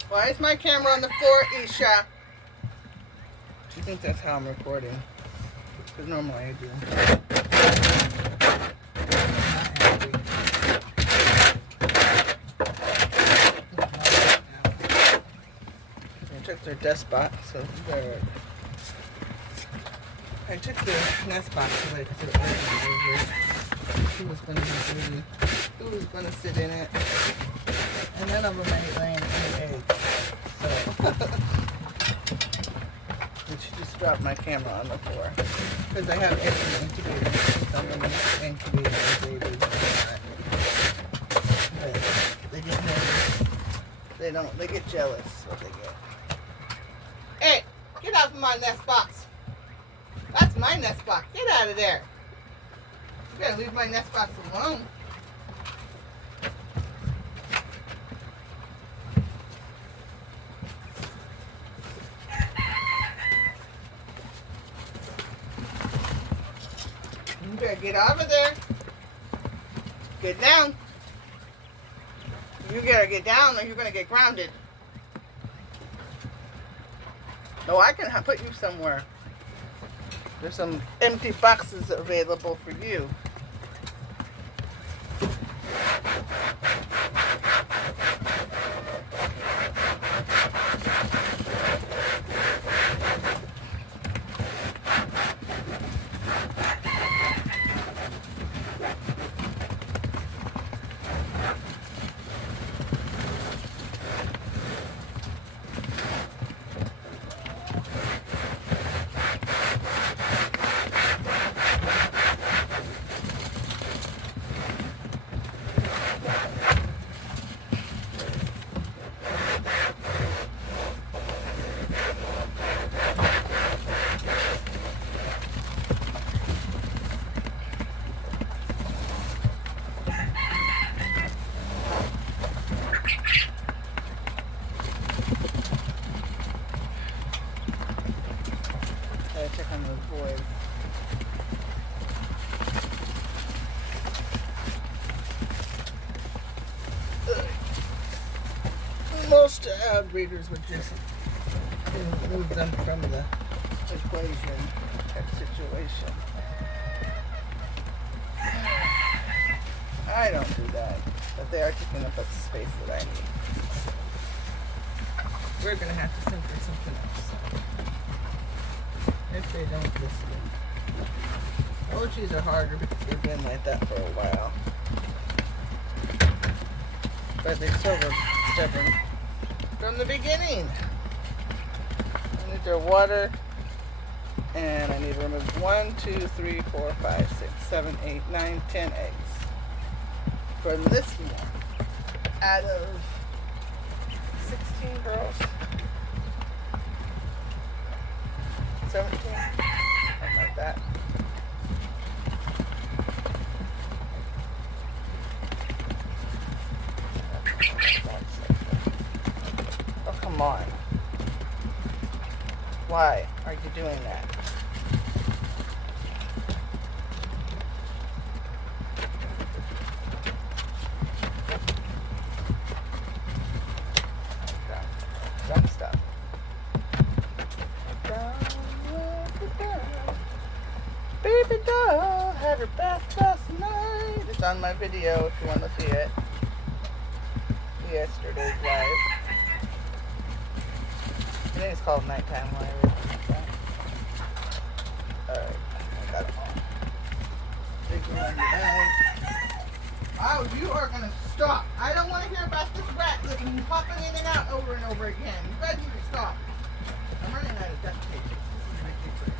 Why is my camera on the floor, Isha? You think that's how I'm recording? Because normally I do. I took their desk spot, so they're... I took their nest box away because it was over. Who was going to be dirty? Who was going to sit in it? And none of them ain't laying any eggs. So, and she just dropped my camera on the floor. Because I have eggs in the incubator. So I'm going to incubate the babies and all that. But they get nervous. They don't. They get jealous. What they get. Hey! Get off of my nest box. That's my nest box. Get out of there. You gotta leave my nest box alone. get out of there. Get down. You gotta get down or you're gonna get grounded. No, I can put you somewhere. There's some empty boxes available for you. Check on those boys. Most breeders would just move them from the equation type situation. I don't do that, but they are taking up a space that I need. We're gonna have to think of something else. If they don't listen. Emojis are harder because they've been like that for a while. But they still were stubborn from the beginning. I need their water. And I need to remove 1, 2, 3, 4, 5, 6, 7, 8, 9, 10 eggs. From this one. Out of 16 girls. 17, something like that. Oh, come on. Why are you doing that? Dumb stuff. Baby doll had her bath last night. It's on my video if you want to see it. Yesterday's live. I think it's called Nighttime Live. Alright, I got it all. Big one down. Oh, you are going to stop. I don't want to hear about this rat living popping in and out over and over again. You guys need to stop. I'm running out of duct tape. This is ridiculous.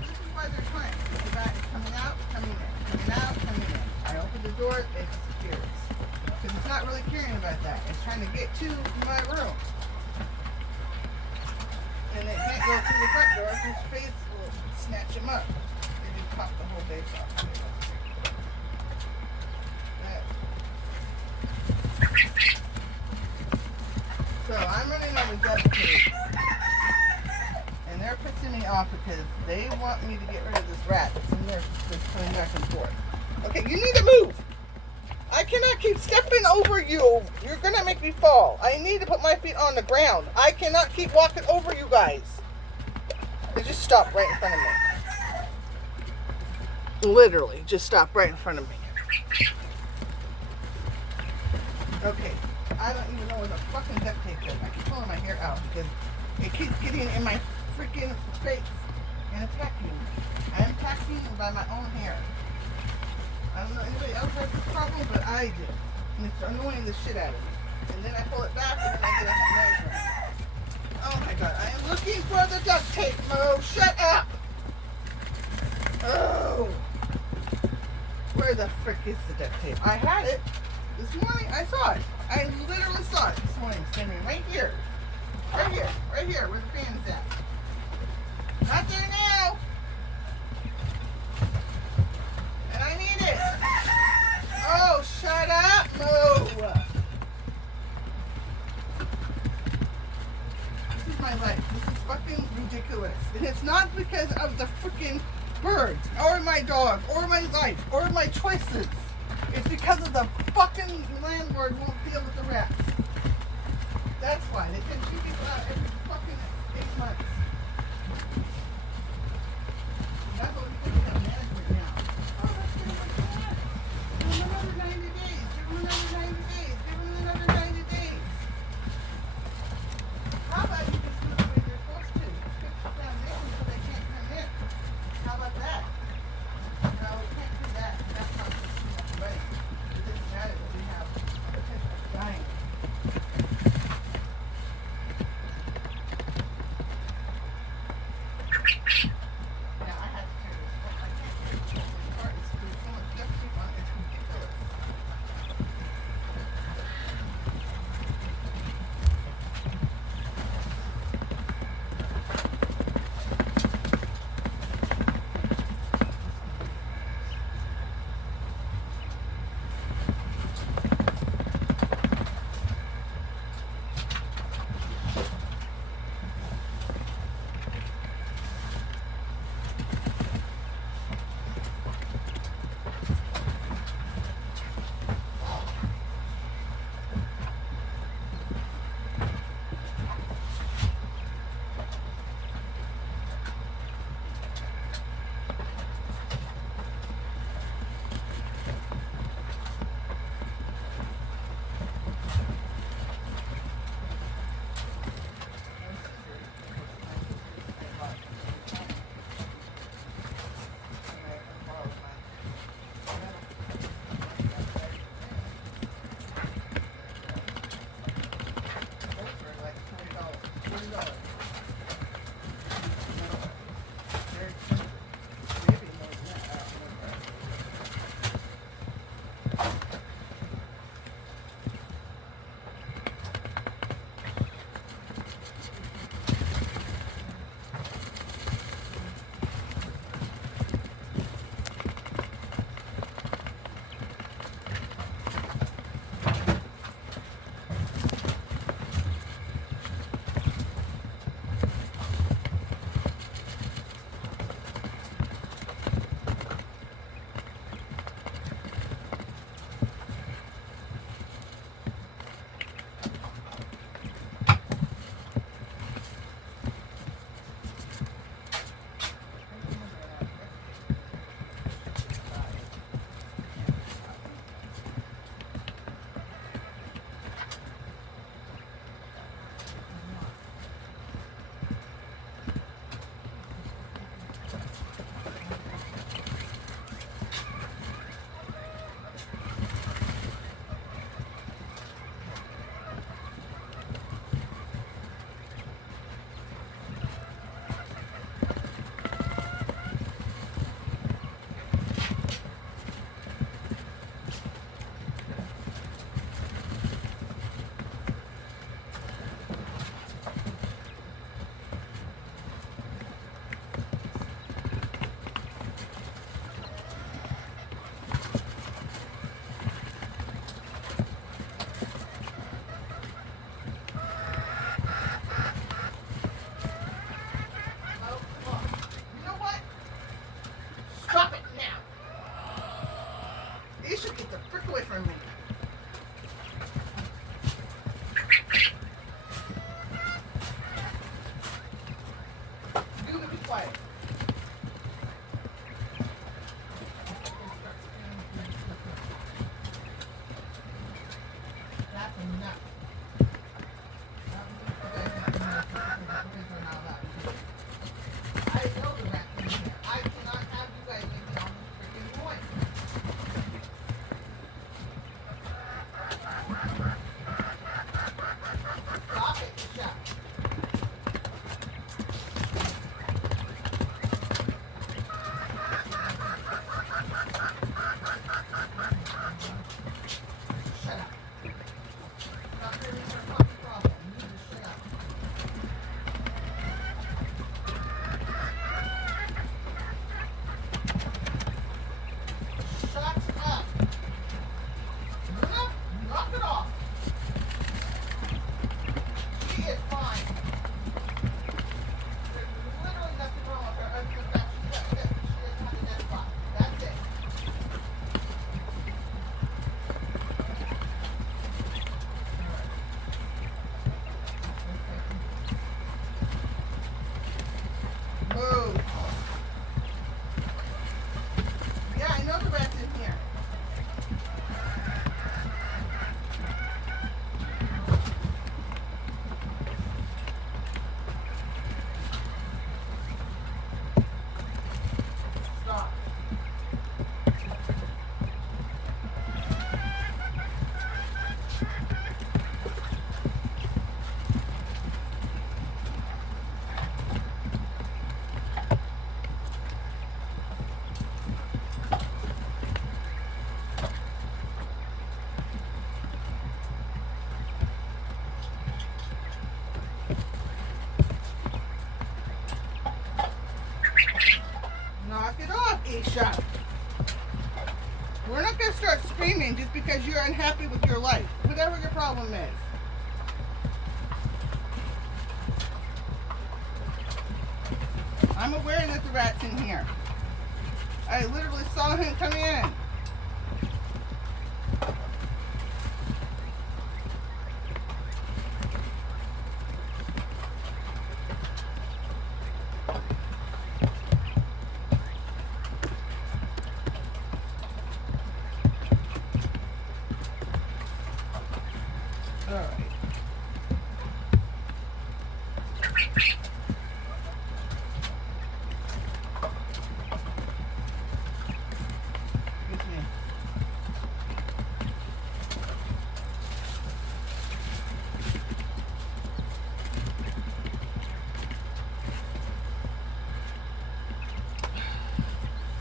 This is why they're trying. The rat is coming out, coming in. Coming out, coming in. I open the door, it disappears. Because it's not really caring about that. It's trying to get to my room. And it can't go through the front door because face will snatch him up. They just pop the whole base off. So I'm running out of duct tape. And they're pissing me off because they want me to get rid of this rat that's in there that's coming back and forth. Okay, you need to move. I cannot keep stepping over you. You're going to make me fall. I need to put my feet on the ground. I cannot keep walking over you guys. They just stop right in front of me. Literally, just stop right in front of me. Okay, I don't even know where the fucking duct tape is. I keep pulling my hair out because it keeps getting in my freaking face and attacking me. I am attacking by my own hair. I don't know anybody else has this problem, but I do. And it's annoying the shit out of me. And then I pull it back and then I get a migraine. Oh my god, I am looking for the duct tape, Mo. Shut up! Oh! Where the frick is the duct tape? I had it. This morning, I saw it. I literally saw it this morning, standing right here. Right here. Right here, where the fan is at. Not there now. And I need it. Oh, shut up, Mo. This is my life. This is fucking ridiculous. because of the freaking birds, or my dog, or my life, or my choices. It's because of the fucking landlord won't deal with the rats. That's why. They send 2 people out every fucking 8 months. That's what we think we have management now. Oh, that's pretty much that. Give them another 90 days. Give them another 90 days. Give them another 90 days. How about you just move the way they're supposed to? Fix the foundation so they can't come in. How about that? No, we can't do that. That's not too much money. It doesn't matter that we have a potential of dying. Now I have to turn this off. I can't turn this off apart. There's so much duct tape on it. It's ridiculous. job. We're not going to start screaming just because you're unhappy with your life, whatever your problem is. I'm aware that the rat's in here. I literally saw him come in. All right.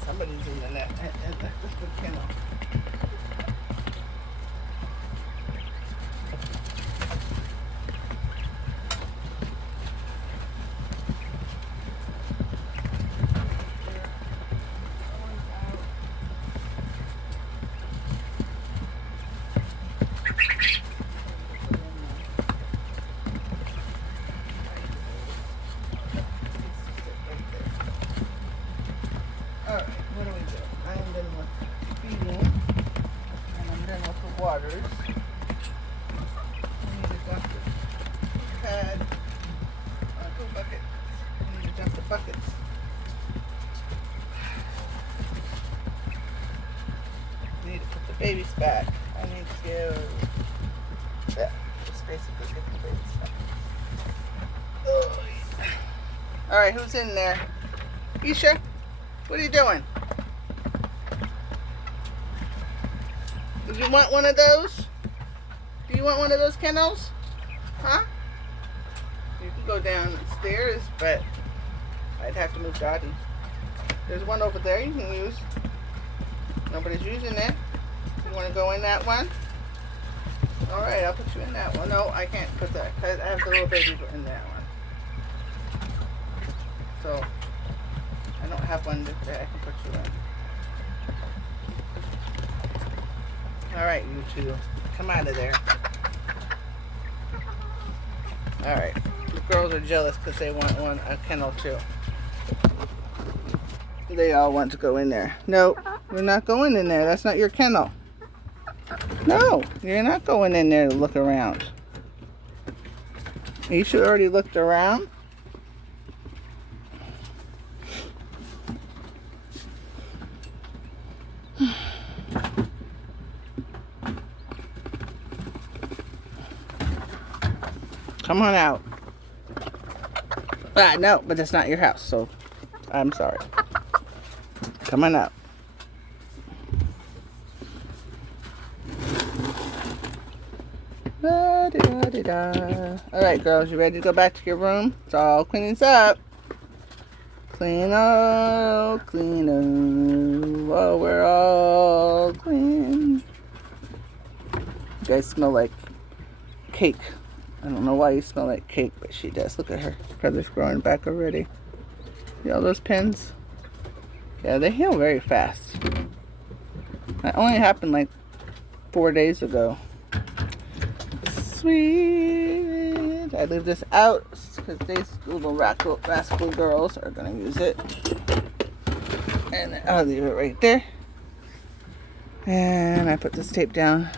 Somebody's in the net. That's the kennel. Alright, what do we do? I am done with feeding, and I'm done with the waters. I need to dump the pad. Go bucket. I need to dump the buckets. I need to put the babies back. I need to just basically get the babies back. Oh, yeah. Alright, who's in there? Isha? What are you doing? Do you want one of those? Do you want one of those kennels? Huh? You can go downstairs, but I'd have to move Dottie. There's one over there you can use. Nobody's using it. You want to go in that one? Alright, I'll put you in that one. No, I can't put that because I have the little baby in that one. So I don't have one that I can put you in. Alright, you two. Come out of there. Alright. The girls are jealous because they want a kennel too. They all want to go in there. No, we're not going in there. That's not your kennel. No, you're not going in there to look around. You should already looked around. Come on out. No, but that's not your house, so I'm sorry. Come on out. Alright, girls, you ready to go back to your room? It's all cleaning up. Clean up, clean up. Oh, we're all clean. You guys smell like cake. I don't know why you smell like cake, but she does. Look at her. Feathers growing back already. See all those pins? Yeah, they heal very fast. That only happened like 4 days ago. Sweet. I leave this out because these little rascal girls are going to use it. And I'll leave it right there. And I put this tape down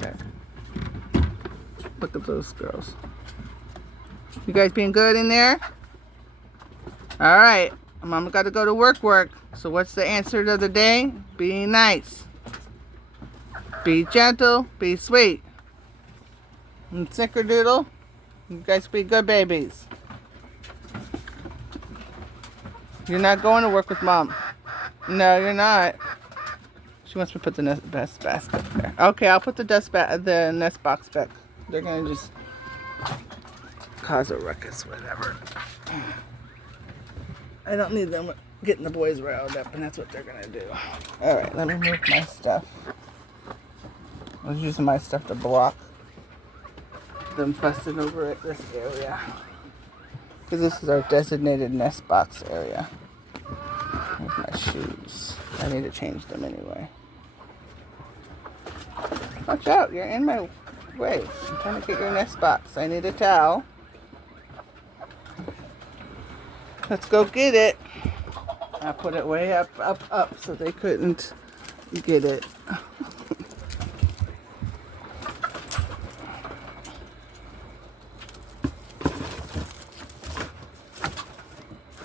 there. Look at those girls. You guys being good in there? Alright. Mama got to go to work. So what's the answer to the day? Be nice. Be gentle. Be sweet. And snickerdoodle. You guys be good babies. You're not going to work with Mom. No, you're not. She wants me to put the nest basket there. Okay, I'll put the nest box back. They're going to just cause a ruckus, whatever. I don't need them getting the boys riled up, and that's what they're going to do. Alright, let me move my stuff. I was using my stuff to block them fussing over at this area. Because this is our designated nest box area. With my shoes. I need to change them anyway. Watch out, you're in my way. I'm trying to get your nest box. I need a towel. Let's go get it. I put it way up so they couldn't get it.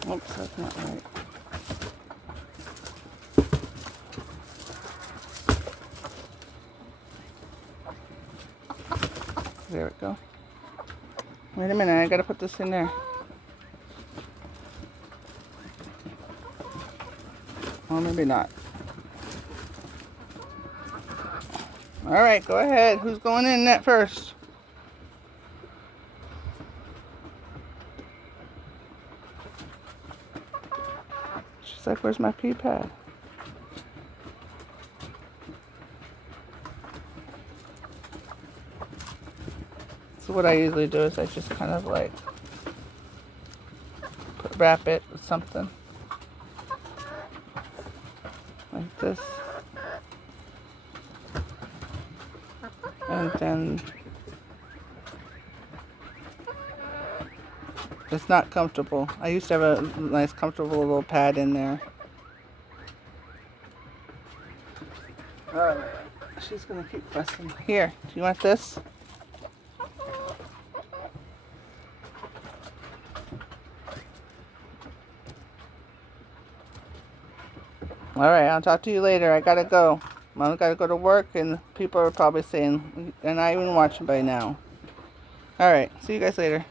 Oops, that's not right. There we go. Wait a minute, I gotta put this in there. Oh, maybe not. Alright, go ahead. Who's going in net first? She's like, where's my pee pad? So what I usually do is I just kind of like wrap it with something. Like this. And then it's not comfortable. I used to have a nice comfortable little pad in there. Alright, she's gonna keep fussing. Here, do you want this? Alright, I'll talk to you later. I gotta go. Mom gotta go to work, and people are probably saying, they're not even watching by now. Alright, see you guys later.